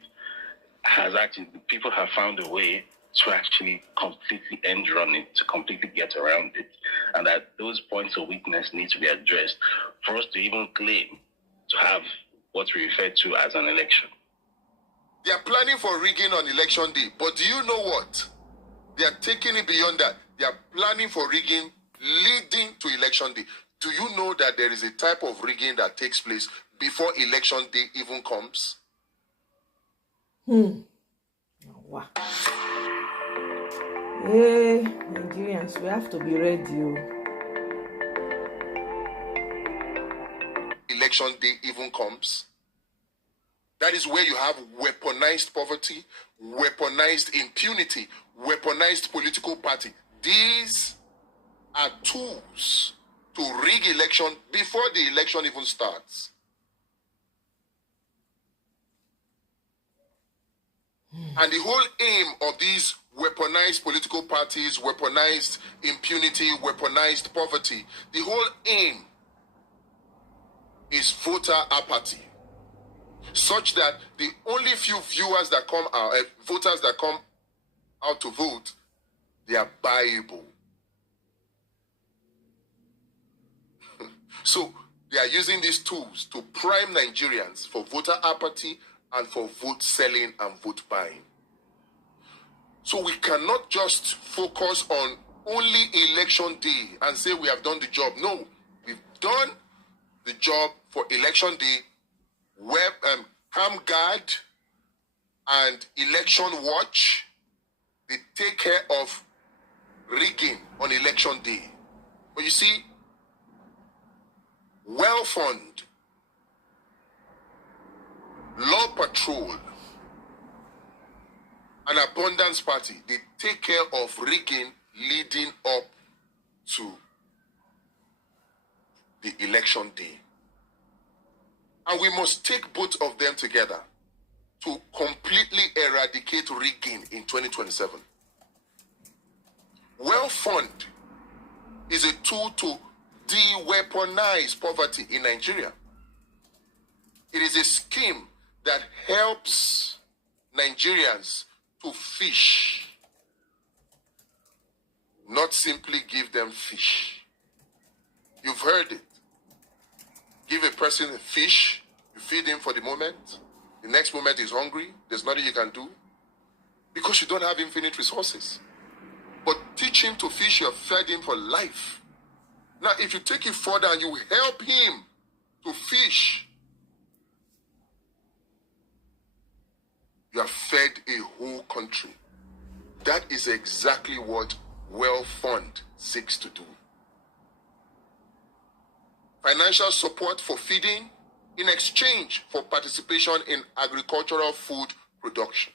people have found a way to actually completely end run it, to completely get around it, and that those points of weakness need to be addressed for us to even claim to have what we refer to as an election. They are planning for rigging on election day, but do you know what? They are taking it beyond that. They are planning for rigging leading to election day. Do you know that there is a type of rigging that takes place before election day even comes? Wow. Hey, Nigerians, we have to be ready. Election day even comes. That is where you have weaponized poverty, weaponized impunity, weaponized political party. These are tools to rig election before the election even starts. And the whole aim of these weaponized political parties, weaponized impunity, weaponized poverty, the whole aim is voter apathy, such that the only few viewers that come out, voters that come out to vote, they are buyable. So they are using these tools to prime Nigerians for voter apathy and for vote selling and vote buying. So we cannot just focus on only election day and say we have done the job. No, we've done the job for election day. Ham Guard and Election Watch, they take care of rigging on election day. But you see, Well Fund, Law Patrol, and Abundance Party, they take care of rigging leading up to the election day. And we must take both of them together to completely eradicate rigging in 2027. Well Fund is a tool to de-weaponize poverty in Nigeria. It is a scheme that helps Nigerians to fish, not simply give them fish. You've heard it. Give a person a fish, you feed him for the moment. The next moment he's hungry, there's nothing you can do because you don't have infinite resources. But teach him to fish, you have fed him for life. Now, if you take it further and you help him to fish, you have fed a whole country. That is exactly what Well Fund seeks to do. Financial support for feeding in exchange for participation in agricultural food production.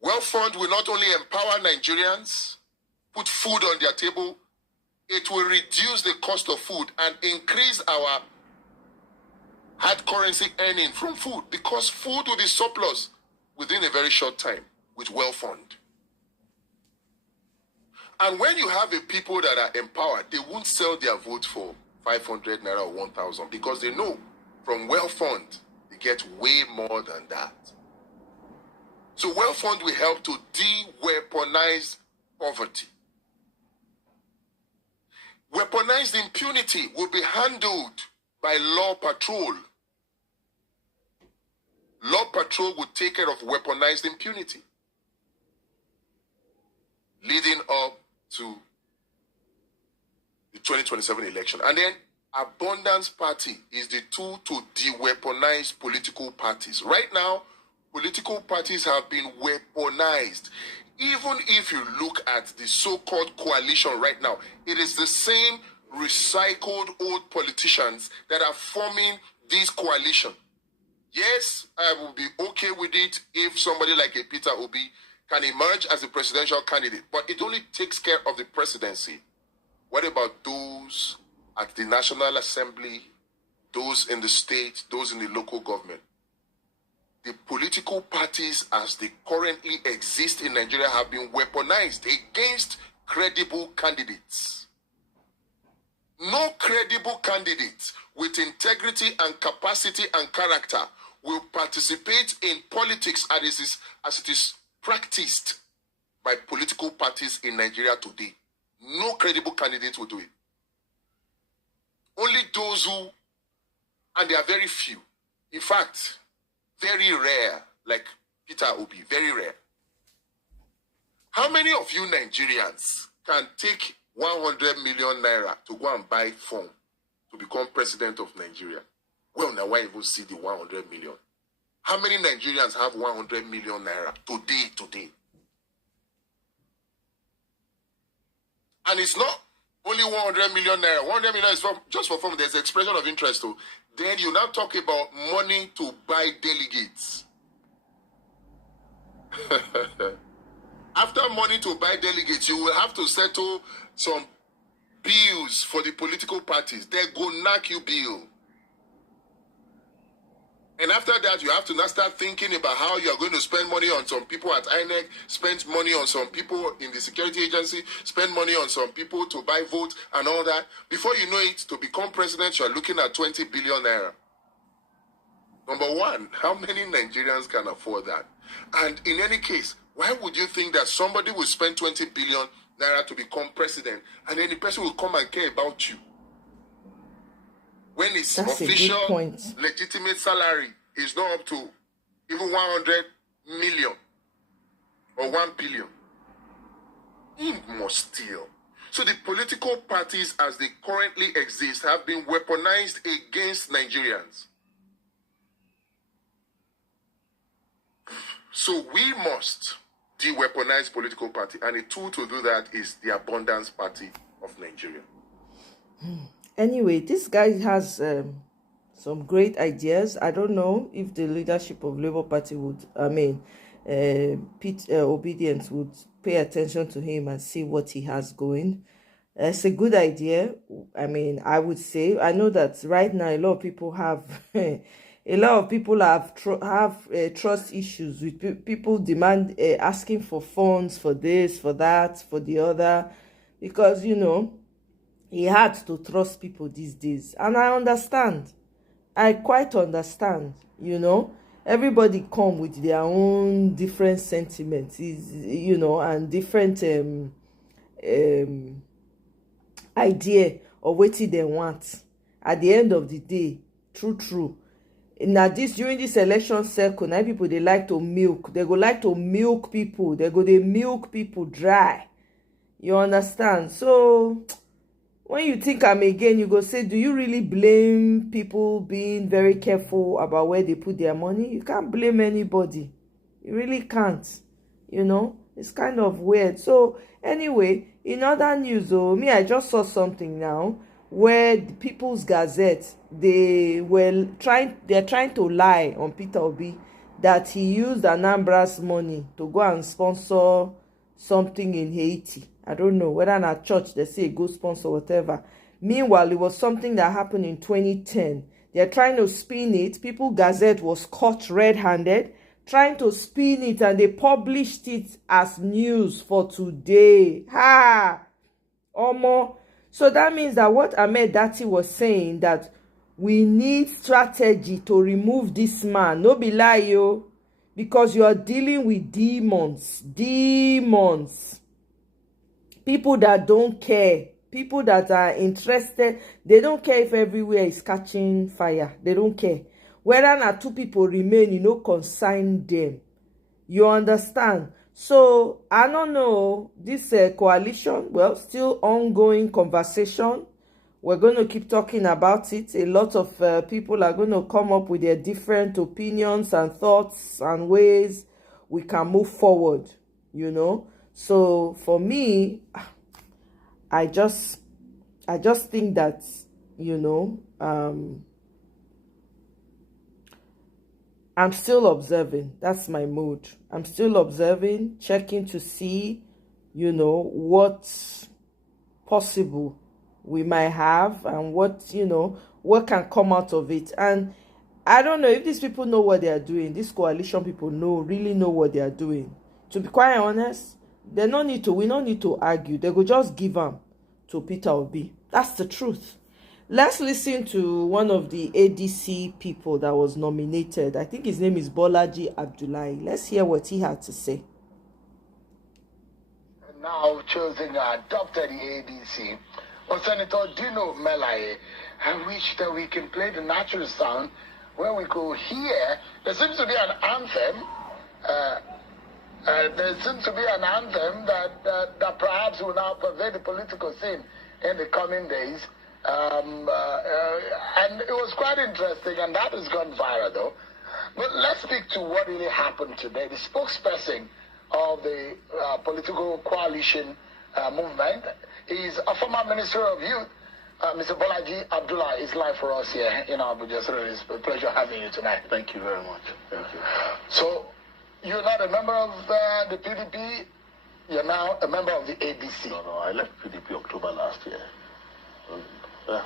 Well Fund will not only empower Nigerians, put food on their table, it will reduce the cost of food and increase our hard currency earning from food, because food will be surplus within a very short time with Well Fund. And when you have a people that are empowered, they won't sell their vote for 500 naira or 1,000, because they know from Well Fund they get way more than that. So Well Fund will help to de-weaponize poverty. Weaponized impunity will be handled by Law Patrol. Law Patrol will take care of weaponized impunity, leading up to the 2027 election. And then Abundance Party is the tool to de-weaponize political parties. Right now, political parties have been weaponized. Even if you look at the so-called coalition right now, it is the same recycled old politicians that are forming this coalition. Yes, I will be okay with it if somebody like a Peter Obi can emerge as a presidential candidate, but it only takes care of the presidency. What about those at the National Assembly, those in the state, those in the local government? The political parties as they currently exist in Nigeria have been weaponized against credible candidates. No credible candidate with integrity and capacity and character will participate in politics as it is practiced by political parties in Nigeria today. No credible candidate will do it. Only those who, and they are very few, in fact, very rare, like Peter Obi, very rare. How many of you Nigerians can take 100 million naira to go and buy phone to become president of Nigeria? Well, now why even see the 100 million? How many Nigerians have 100 million naira today? And it's not only 100 million naira. 100 million is just for fun. There's expression of interest too. Then you now talk about money to buy delegates. After money to buy delegates, you will have to settle some bills for the political parties. They go knock you bill. And after that, you have to now start thinking about how you are going to spend money on some people at INEC, spend money on some people in the security agency, spend money on some people to buy votes and all that. Before you know it, to become president, you are looking at 20 billion naira. Number one, how many Nigerians can afford that? And in any case, why would you think that somebody will spend 20 billion naira to become president and then the person will come and care about you? When his official, legitimate salary is not up to even 100 million or 1 billion, he must steal. So the political parties as they currently exist have been weaponized against Nigerians. So we must de-weaponize political party, and a tool to do that is the Abundance Party of Nigeria. Anyway, this guy has some great ideas. I don't know if the leadership of Labour Party would, Pete Obedience would pay attention to him and see what he has going. It's a good idea. I mean, I would say, I know that right now a lot of people have, trust issues with people asking for funds for this, for that, for the other, because, you know, he had to trust people these days. And I understand. I quite understand, you know. Everybody come with their own different sentiments, you know, and different idea of what they want. At the end of the day, true. Now during this election cycle, now people they like to milk. They go like to milk people. They milk people dry. You understand? So when you think I'm again, you go say, do you really blame people being very careful about where they put their money? You can't blame anybody. You really can't. You know, it's kind of weird. So anyway, in other news, though, I just saw something now where the People's Gazette, they're trying to lie on Peter Obi that he used Anambra's money to go and sponsor something in Haiti. I don't know whether in a church they say go sponsor whatever. Meanwhile, it was something that happened in 2010. They're trying to spin it. People's Gazette was caught red-handed trying to spin it, and they published it as news for today. Ha! Omo. So that means that what Ahmed Dati was saying, that we need strategy to remove this man. No be lie, yo. Because you are dealing with demons. Demons. People that don't care. People that are interested. They don't care if everywhere is catching fire. They don't care. Whether na two people remain, you know, consign them. You understand? So, I don't know. This coalition, well, still ongoing conversation. We're going to keep talking about it. A lot of people are going to come up with their different opinions and thoughts and ways we can move forward, you know. So, for me, I just think that, you know, I'm still observing. That's my mood. I'm still observing, checking to see, you know, what's possible we might have and what, you know, what can come out of it. And I don't know if these people know what they are doing. These coalition people really know what they are doing. To be quite honest, we don't need to argue. They go just give them to Peter Obi. That's the truth. Let's listen to one of the ADC people that was nominated. I think his name is Bolaji Abdullahi. Let's hear what he had to say. Now chosen adopted the ADC. Well, Senator Dino Melaye, I wish that we can play the natural sound where we could hear. There seems to be an anthem. There seems to be an anthem that perhaps will now pervade the political scene in the coming days. And it was quite interesting, and that has gone viral though. But let's speak to what really happened today. The spokesperson of the political coalition movement is a former Minister of Youth, Mr. Bolaji Abdullah, is live for us here in Abuja. So it's a pleasure having you tonight. Thank you very much. Thank you. So you're not a member of the PDP, you're now a member of the ADC. No, I left PDP October last year.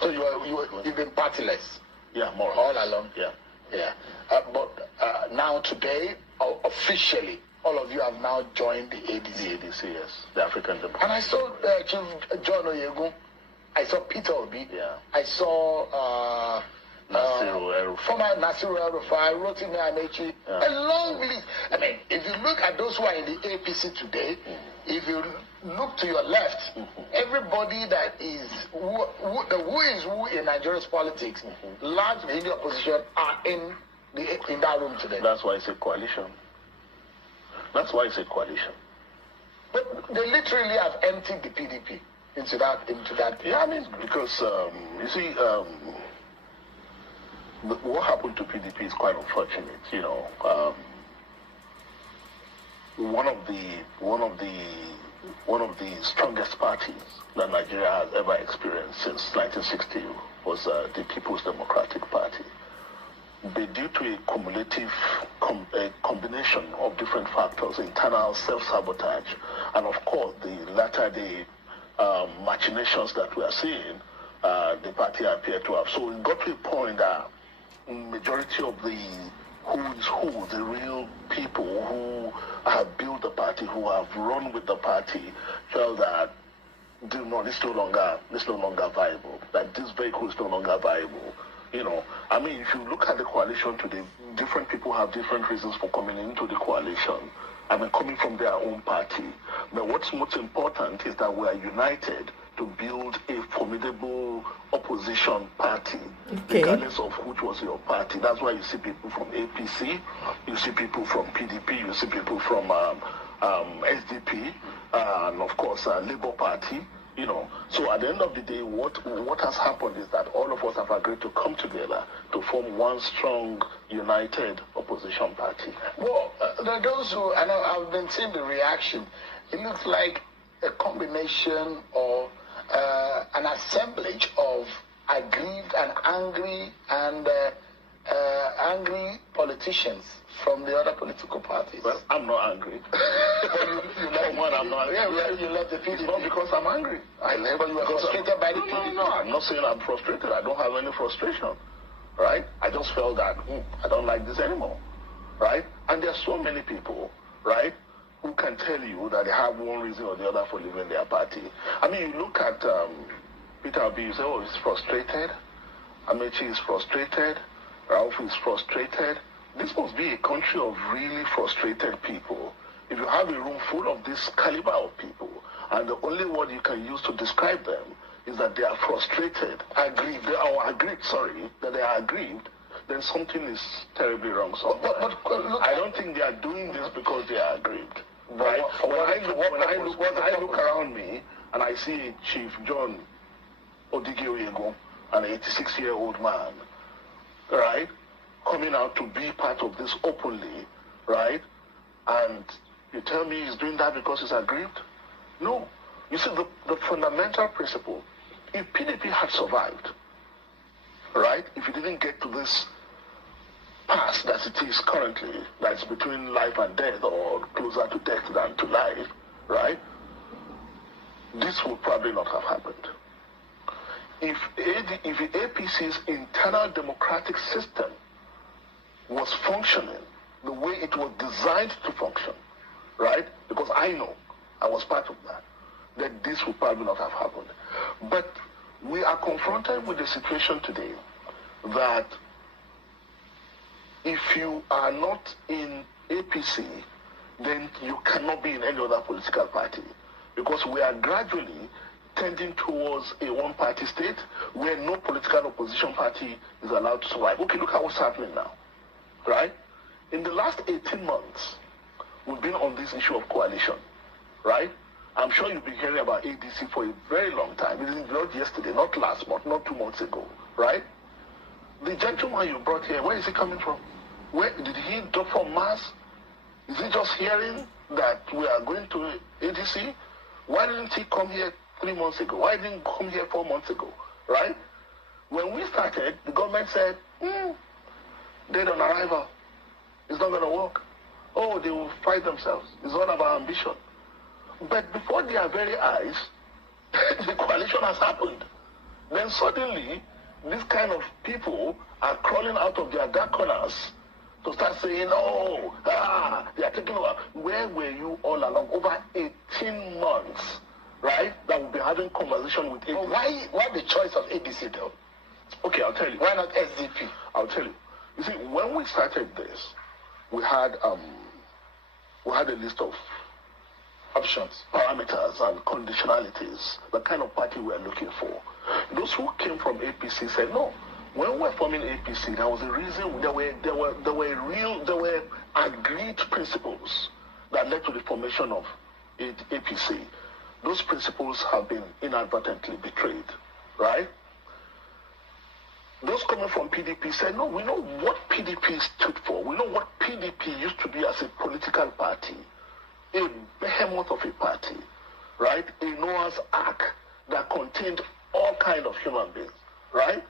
So you've been partyless? Yeah, more all along? Yeah. But now today, officially, all of you have now joined the ADC. The ADC, yes. The African Democratic. And I saw Chief John Oyegun. I saw Peter Obi. Yeah. I saw former Nasiru El-Rufai, Rotimi Amechi. A long list. I mean, if you look at those who are in the APC today, if you look to your left, everybody that is who is who in Nigeria's politics, largely in the opposition, are in that room today. That's why it's a coalition. That's why it's a coalition. But they literally have emptied the PDP into that. Yeah, I mean, because you see, what happened to PDP is quite unfortunate. You know, one of the strongest parties that Nigeria has ever experienced since 1960 was the People's Democratic Party. But due to a cumulative combination of different factors, internal self-sabotage, and of course the latter-day machinations that we are seeing, the party appeared to have. So it got to a point that majority of the who, the real people who have built the party, who have run with the party, felt that this is no longer viable, that this vehicle is no longer viable. You know, I mean, if you look at the coalition today, different people have different reasons for coming into the coalition. I mean, coming from their own party. But what's most important is that we are united to build a formidable opposition party, regardless of which was your party. That's why you see people from APC, you see people from PDP, you see people from SDP, and of course Labour Party, So at the end of the day, what has happened is that all of us have agreed to come together to form one strong, united opposition party. Well, there are those who, and I've been seeing the reaction, it looks like a combination of an assemblage of aggrieved and angry politicians from the other political parties. Well, I'm not angry. you left one, I'm not angry. Yeah, you left the PDP. Not because I'm angry. But you were frustrated by the PDP. No, I'm not saying I'm frustrated. I don't have any frustration. Right? I just felt that I don't like this anymore. Right? And there are so many people, right, who can tell you that they have one reason or the other for leaving their party. I mean, you look at Peter Obi, you say, oh, he's frustrated. Amechi is frustrated. Ralph is frustrated. This must be a country of really frustrated people. If you have a room full of this caliber of people, and the only word you can use to describe them is that they are frustrated, that they are aggrieved, then something is terribly wrong somewhere. But I don't think they are doing this because they are aggrieved. Right? When I look around me and I see Chief John Odigioyego, an 86-year-old man, right, coming out to be part of this openly, right, and you tell me he's doing that because he's aggrieved? No. You see, the fundamental principle, if PDP had survived, right, if it didn't get to this pass that it is currently, that's between life and death or closer to death than to life, right, this would probably not have happened. If the APC's internal democratic system was functioning the way it was designed to function, right, because I know I was part of that, then this would probably not have happened. But we are confronted with the situation today that if you are not in APC, then you cannot be in any other political party, because we are gradually tending towards a one-party state where no political opposition party is allowed to survive. Okay, look at what's happening now, right? In the last 18 months, we've been on this issue of coalition, right? I'm sure you've been hearing about ADC for a very long time. It is not yesterday, not last month, not 2 months ago, right? The gentleman you brought here, where is he coming from? Where did he drop from Mars? Is he just hearing that we are going to ADC? Why didn't he come here 3 months ago? Why didn't he come here 4 months ago, right? When we started, the government said, dead on arrival. It's not going to work. Oh, they will fight themselves. It's not about ambition. But before their very eyes, the coalition has happened. Then suddenly, this kind of people are crawling out of their dark corners to start saying, oh, they are taking over. Where were you all along? Over 18 months, right? That we'll be having conversation with ADC. Why the choice of ADC though? Okay, I'll tell you. Why not SDP? I'll tell you. You see, when we started this, we had a list of options, parameters, and conditionalities, the kind of party we are looking for. Those who came from APC said, no, when we were forming APC, there was a reason, there were agreed principles that led to the formation of APC. Those principles have been inadvertently betrayed, right? Those coming from PDP said, no, we know what PDP stood for. We know what PDP used to be as a political party, a behemoth of a party, right? A Noah's Ark that contained all kinds of human beings, right?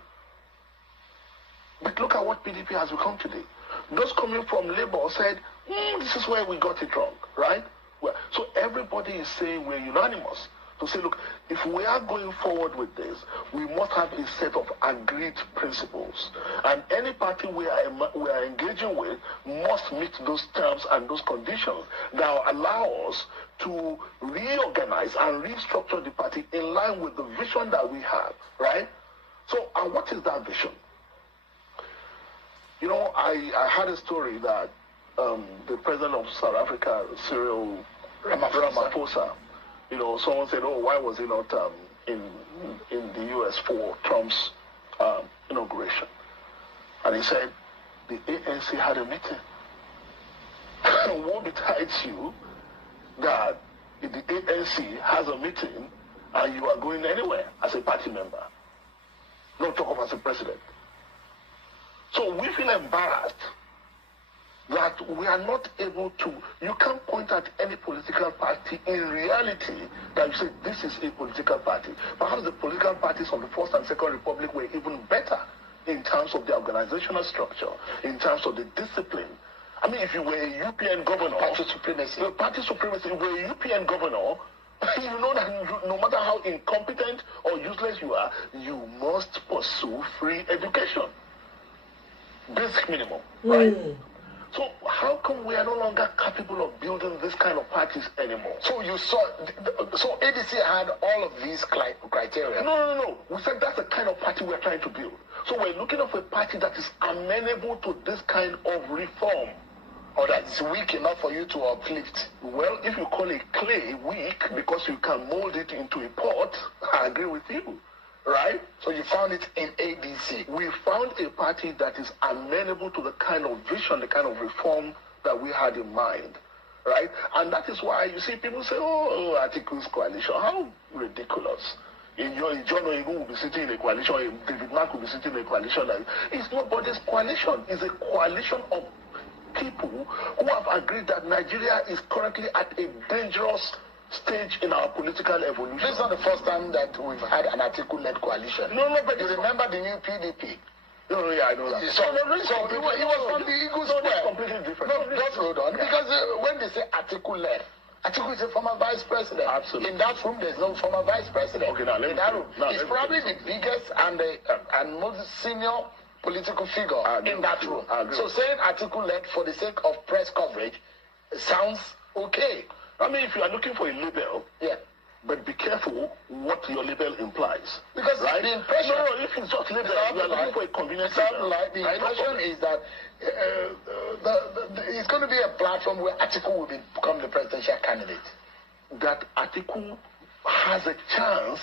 But look at what PDP has become today. Those coming from Labour said, this is where we got it wrong, right? Well, so everybody is saying we're unanimous to say, look, if we are going forward with this, we must have a set of agreed principles. And any party we are engaging with must meet those terms and those conditions that allow us to reorganize and restructure the party in line with the vision that we have, right? So, and what is that vision? You know, I had a story that the president of South Africa, Cyril Ramaphosa, you know, someone said, oh, why was he not in the U.S. for Trump's inauguration? And he said, the ANC had a meeting. What besides you that the ANC has a meeting and you are going anywhere as a party member. Not talk of as a president. So we feel embarrassed that we are not able to, you can't point at any political party in reality that you say this is a political party. Perhaps the political parties of the First and Second Republic were even better in terms of the organizational structure, in terms of the discipline. I mean, if you were a UPN governor, party supremacy, if you were a UPN governor, you know that no matter how incompetent or useless you are, you must pursue free education. Basic minimum, right? So how come we are no longer capable of building this kind of parties anymore? So you saw, so ADC had all of these criteria? No. We said that's the kind of party we're trying to build. So we're looking for a party that is amenable to this kind of reform. Or that is weak enough for you to uplift? Well, if you call a clay weak because you can mold it into a pot, I agree with you. Right? So you found it in ADC. We found a party that is amenable to the kind of vision, the kind of reform that we had in mind. Right? And that is why you see people say, oh, Atiku's coalition. How ridiculous. John Oyegun will be sitting in a coalition, David Mark will be sitting in a coalition. It's nobody's coalition. It's a coalition of people who have agreed that Nigeria is currently at a dangerous stage in our political evolution. This is not the first time that we've had an Atiku-led coalition. No, but you remember the new PDP? No, yeah, I know that. So it was from the Eagles Square. That's completely different. No, just hold on. Yeah. Because when they say Atiku-led, Atiku is a former vice president. Absolutely. In that room, there's no former vice president. Okay, now let me He's probably the biggest and most senior political figure in that room. So saying Atiku-led for the sake of press coverage sounds okay. I mean, if you are looking for a label, yeah, but be careful what your label implies. Because right? the impression... No, if it's just label, you are looking for a convenient label. The impression is that it's going to be a platform where Atiku will become the presidential candidate. That Atiku has a chance,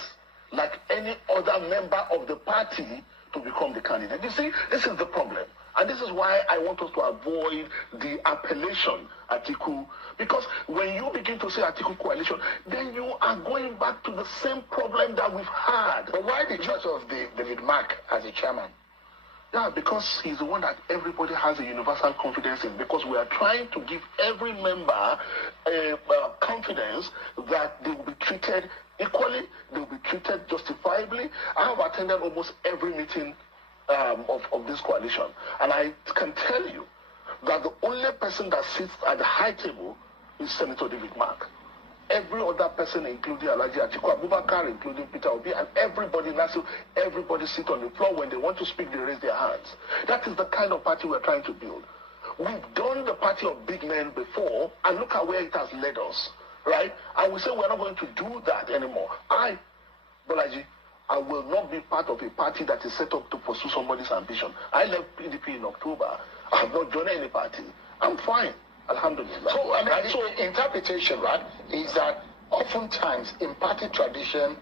like any other member of the party, to become the candidate. You see, this is the problem. And this is why I want us to avoid the appellation Atiku. Because when you begin to say Atiku coalition, then you are going back to the same problem that we've had. But why the choice of David Mark as a chairman? Yeah, because he's the one that everybody has a universal confidence in. Because we are trying to give every member confidence that they will be treated equally, they will be treated justifiably. I have attended almost every meeting of this coalition, and I can tell you that the only person that sits at the high table is Senator David Mark. Every other person, including Alhaji Atiku Abubakar, including Peter Obi, and everybody, Nasu, everybody sit on the floor. When they want to speak, they raise their hands. That is the kind of party we're trying to build. We've done the party of big men before, and look at where it has led us, right? And we say we're not going to do that anymore. Bolaji, I will not be part of a party that is set up to pursue somebody's ambition. I left PDP in October. I have not joined any party. I'm fine. Alhamdulillah. So, I mean, so interpretation, right, is that oftentimes in party tradition,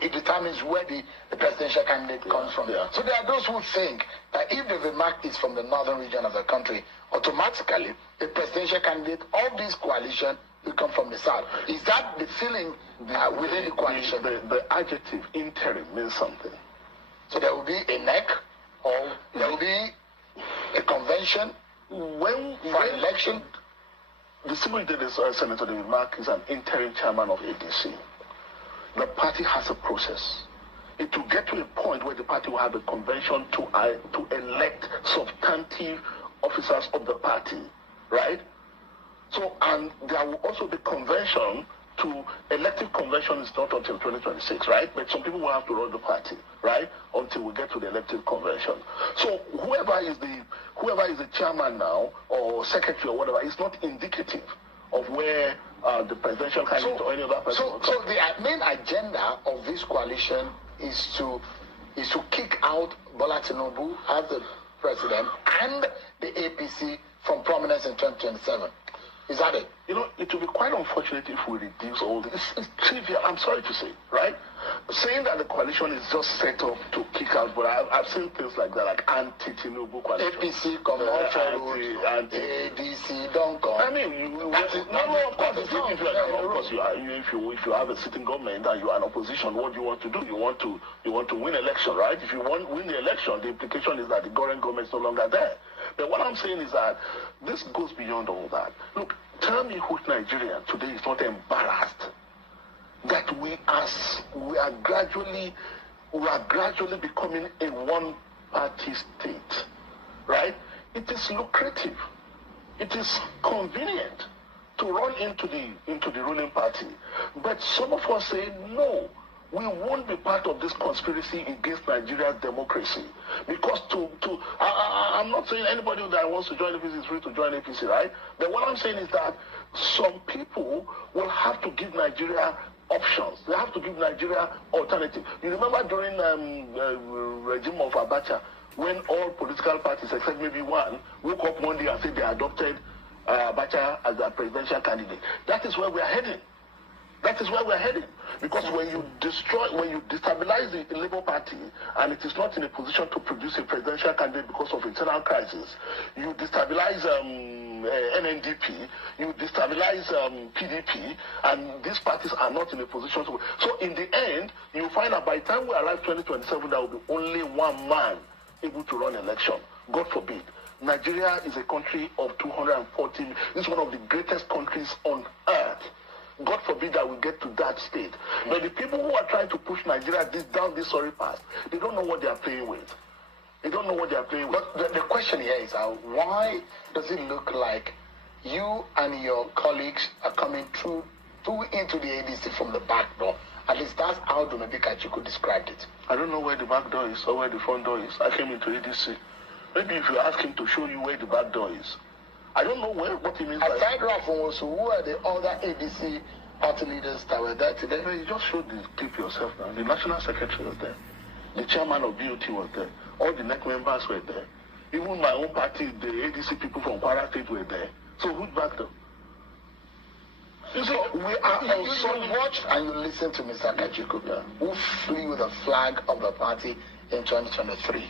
it determines where the presidential candidate comes from. Yeah. So there are those who think that if David Mark is from the northern region of the country, automatically the presidential candidate of this coalition will come from the south. Is that the feeling within the coalition? The adjective interim means something. So there will be a NEC, or there will be a convention for an election. The simple thing is Senator David Mark is an interim chairman of ADC. The party has a process. It will get to a point where the party will have a convention to elect substantive officers of the party, right? So, and there will also be convention to, elective convention is not until 2026, right? But some people will have to run the party, right? Until we get to the elective convention. So whoever is the chairman now, or secretary or whatever, is not indicative of where the presidential candidate or any other person. So the main agenda of this coalition is to kick out Bola Tinubu as the president and the APC from prominence in 2027. Is that it? You know, it will be quite unfortunate if we reduce all this. It's trivial, I'm sorry to say, right? saying that the coalition is just set up to kick out, but I've seen things like that, like anti-Tinubu coalition. APC, commercial, ADC, don't come. I mean, of course, if you have a sitting government and you are in opposition, what do you want to do? You want to win election, right? If you win the election, the implication is that the current government is no longer there. But what I'm saying is that this goes beyond all that. Look, tell me which Nigerian today is not embarrassed that we are gradually becoming a one-party state, right? It is lucrative, it is convenient to run into the ruling party, but some of us say no. We won't be part of this conspiracy against Nigeria's democracy. Because I'm not saying anybody that wants to join APC is free to join APC, right? But what I'm saying is that some people will have to give Nigeria options. They have to give Nigeria alternative. You remember during the regime of Abacha, when all political parties, except maybe one, woke up one day and said they adopted Abacha as their presidential candidate. That is where we are heading. That is where we're heading. Because when you destabilize the Labour Party and it is not in a position to produce a presidential candidate because of internal crisis, you destabilize NNDP, you destabilize PDP, and these parties are not in a position to... So in the end, you find that by the time we arrive 2027, there will be only one man able to run election. God forbid. Nigeria is a country of 240 million. It's one of the greatest countries on earth. God forbid that we get to that state. But the people who are trying to push Nigeria down this sorry path, they don't know what they are playing with. They don't know what they are playing with. But the question here is, why does it look like you and your colleagues are coming through into the ADC from the back door? At least that's how Dumebi Kachiko described it. I don't know where the back door is or where the front door is. I came into ADC. Maybe if you ask him to show you where the back door is. I don't know what he means by... Aside from also, who are the other ADC party leaders that were there today? You just showed the clip yourself now. The National Secretary was there. The chairman of BOT was there. All the NEC members were there. Even my own party, the ADC people from Kwara State were there. So who's back there? You see, you watch and you listen to Mr. Kachiko, who flew the flag of the party in 2023.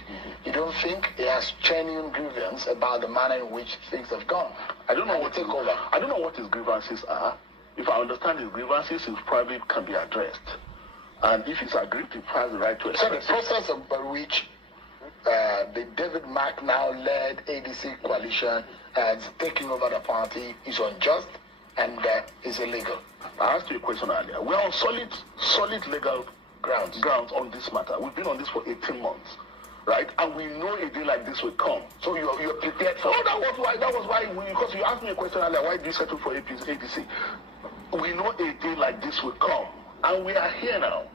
You don't think he has genuine grievance about the manner in which things have gone? I don't know what his grievances are. If I understand his grievances, it probably can be addressed. And if he's aggrieved, he has the right to express. So the process of which the David Mark now led ADC coalition has taken over the party is unjust and is illegal. I asked you a question earlier. We're on solid legal grounds on this matter. We've been on this for 18 months, right? And we know a day like this will come. So you're prepared for it. That was why because you asked me a question earlier, why do you settle for ADC? We know a day like this will come. And we are here now.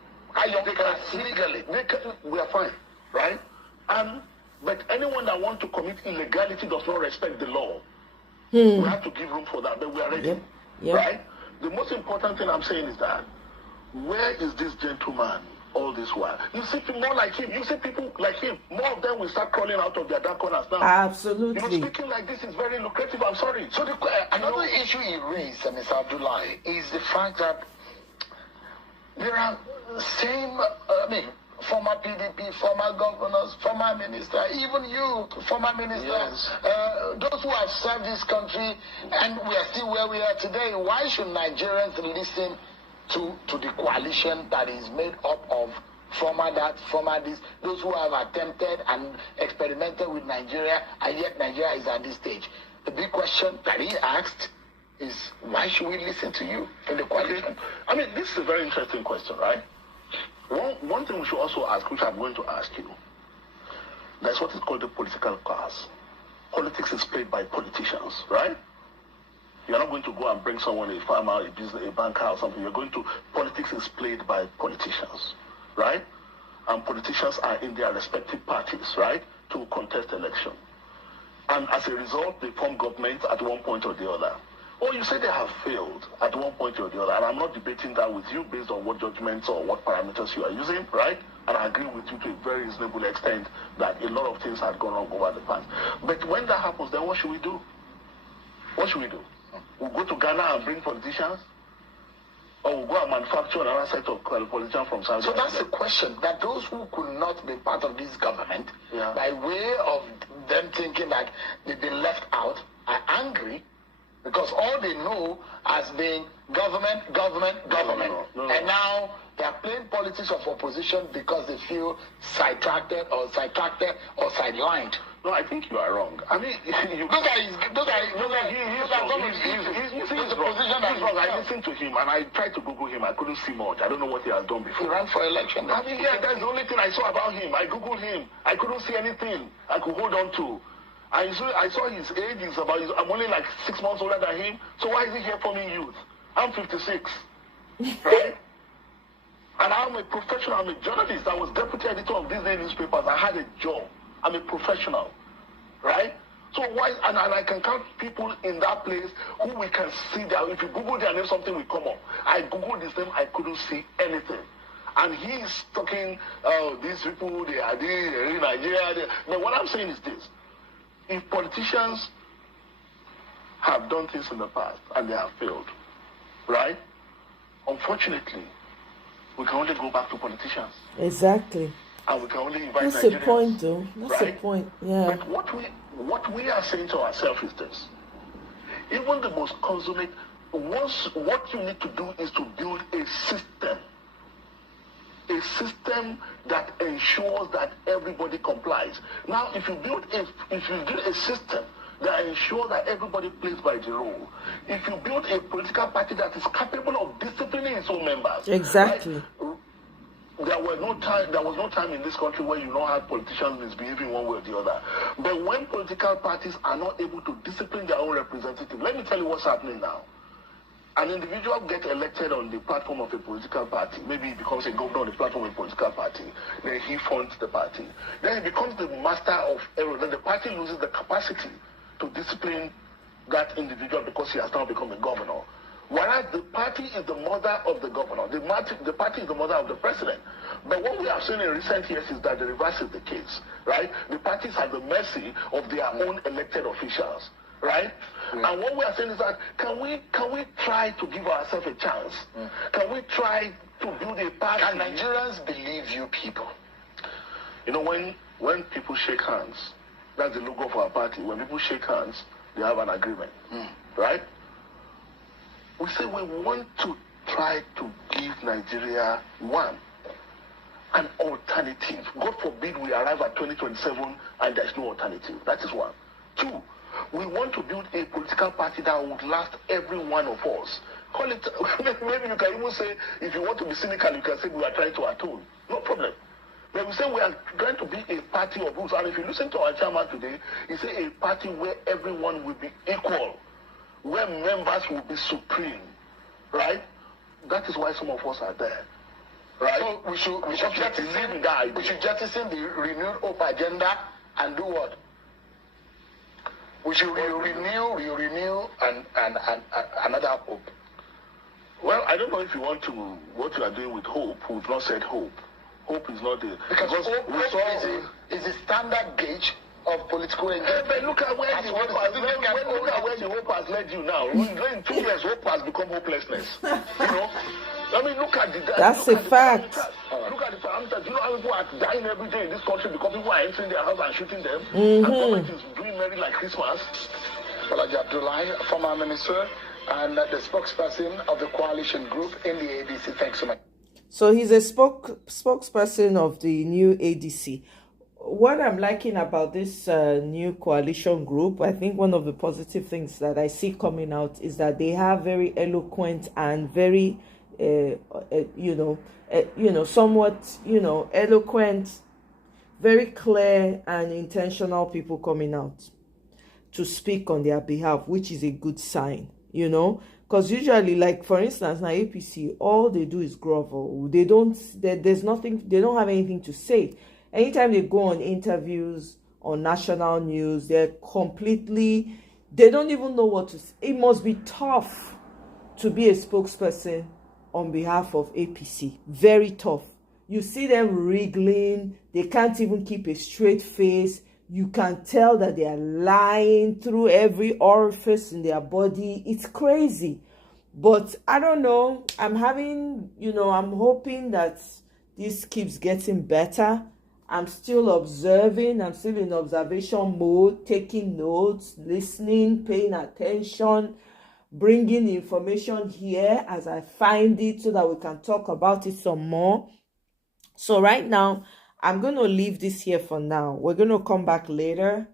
Legally, we are fine, right? But anyone that wants to commit illegality does not respect the law. We have to give room for that, but we are ready, right? The most important thing I'm saying is that where is this gentleman all this while? You see people more like him. You see people like him. More of them will start crawling out of their dark corners now. Absolutely. Speaking like this is very lucrative. I'm sorry. So another issue he raised, Mr. Abdullahi, is the fact that there are former PDP, former governors, former minister, even you, former ministers, those who have served this country, and we are still where we are today. Why should Nigerians listen to the coalition that is made up of former that, former this, those who have attempted and experimented with Nigeria, and yet Nigeria is at this stage? The big question that he asked is, why should we listen to you in the coalition? I mean, this is a very interesting question, right? One thing we should also ask, which I'm going to ask you, that's what is called the political class. Politics is played by politicians, right? You're not going to go and bring someone, a farmer, a business, a banker or something. Politics is played by politicians, right? And politicians are in their respective parties, right, to contest election. And as a result, they form governments at one point or the other. Or you say they have failed at one point or the other, and I'm not debating that with you based on what judgments or what parameters you are using, right? And I agree with you to a very reasonable extent that a lot of things had gone wrong over the past. But when that happens, then what should we do? What should we do? We'll go to Ghana and bring politicians? or we'll go and manufacture another set of politicians from Saudi. So that's the question, that those who could not be part of this government, by way of them thinking that they've been left out, are angry because all they know has been government. And now they are playing politics of opposition because they feel sidetracked or sidelined. No, I think you are wrong. I mean, he's wrong. I listened to him and I tried to Google him. I couldn't see much. I don't know what he has done before. He ran for election. I mean, yeah, that's the only thing I saw about him. I Googled him. I couldn't see anything I could hold on to. I saw his age. I'm only like 6 months older than him. So why is he here forming youth? I'm 56. Right? And I'm a professional. I'm a journalist. I was deputy editor of these day newspapers. I had a job. I'm a professional, right? So why, and I can count people in that place who we can see that if you Google their name, something will come up. I Googled his name, I couldn't see anything. And he's talking, these people, they're in Nigeria. But what I'm saying is this. If politicians have done things in the past and they have failed, right? Unfortunately, we can only go back to politicians. Exactly. And we can only invite That's Nigerians. the point, though. That's the point. Yeah. But what we are saying to ourselves is this: even the most consummate, what you need to do is to build a system that ensures that everybody complies. Now, if you build a system that ensures that everybody plays by the rule, if you build a political party that is capable of disciplining its own members, exactly. Right? There was no time in this country where you don't have politicians misbehaving one way or the other. But when political parties are not able to discipline their own representative, let me tell you what's happening now. An individual gets elected on the platform of a political party. Maybe he becomes a governor on the platform of a political party. Then he funds the party. Then he becomes the master of everything. Then the party loses the capacity to discipline that individual because he has now become a governor. Whereas the party is the mother of the governor. The party is the mother of the president. But what we have seen in recent years is that the reverse is the case, right? The parties are the mercy of their own elected officials, right? And what we are saying is that can we try to give ourselves a chance? Can we try to build a party? Can Nigerians believe you people? You know, when people shake hands, that's the logo of our party. When people shake hands, they have an agreement, right? We say we want to try to give Nigeria an alternative. God forbid we arrive at 2027 and there's no alternative. That is one. Two, we want to build a political party that would last every one of us. Call it, maybe you can even say, if you want to be cynical, you can say we are trying to atone. No problem. But we say we are going to be a party of rules. And if you listen to our chairman today, he said a party where everyone will be equal, where members will be supreme, right? That is why some of us are there, right? So we should jettison the renewed hope agenda and do what? We should renew and another hope. Well, I don't know if you want to, what you are doing with hope. We've not said hope. Hope is not the... Because hope is a standard gauge of political engagement. But look at where the hope has led you now. In 2 years, hope has become hopelessness. You know? I mean, look at the... That's a fact. Look at the parameters. You know how people are dying every day in this country because people are entering their house and shooting them? And government is doing merry like Christmas. Bolaji Abdullahi, former minister and the spokesperson of the coalition group in the ADC. Thanks so much. So he's a spokesperson of the new ADC. What I'm liking about this new coalition group, I think one of the positive things that I see coming out is that they have very eloquent and very, somewhat, eloquent, very clear and intentional people coming out to speak on their behalf, which is a good sign, because usually, like for instance, now APC, all they do is grovel. There's nothing, they don't have anything to say. Anytime they go on interviews on national news, they don't even know what to say. It must be tough to be a spokesperson on behalf of APC. Very tough. You see them wriggling. They can't even keep a straight face. You can tell that they are lying through every orifice in their body. It's crazy. But I don't know. I'm hoping that this keeps getting better. I'm still observing. I'm still in observation mode, taking notes, listening, paying attention, bringing information here as I find it so that we can talk about it some more. So right now, I'm going to leave this here for now. We're going to come back later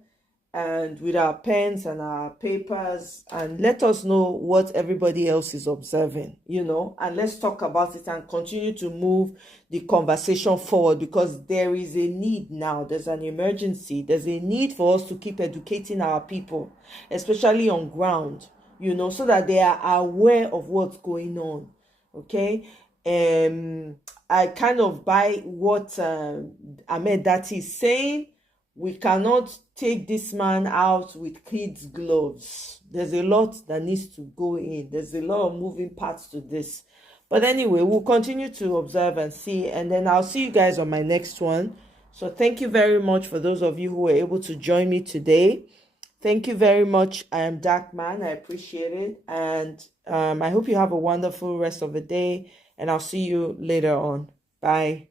and with our pens and our papers and let us know what everybody else is observing, and let's talk about it and continue to move the conversation forward, because there is a need now. There's an emergency. There's a need for us to keep educating our people, especially on ground, so that they are aware of what's going on. Okay. I kind of buy what Ahmed Dati is saying. We cannot take this man out with kids' gloves. There's a lot that needs to go in. There's a lot of moving parts to this. But anyway, we'll continue to observe and see. And then I'll see you guys on my next one. So thank you very much for those of you who were able to join me today. Thank you very much. I am Dark Man. I appreciate it. And I hope you have a wonderful rest of the day. And I'll see you later on. Bye.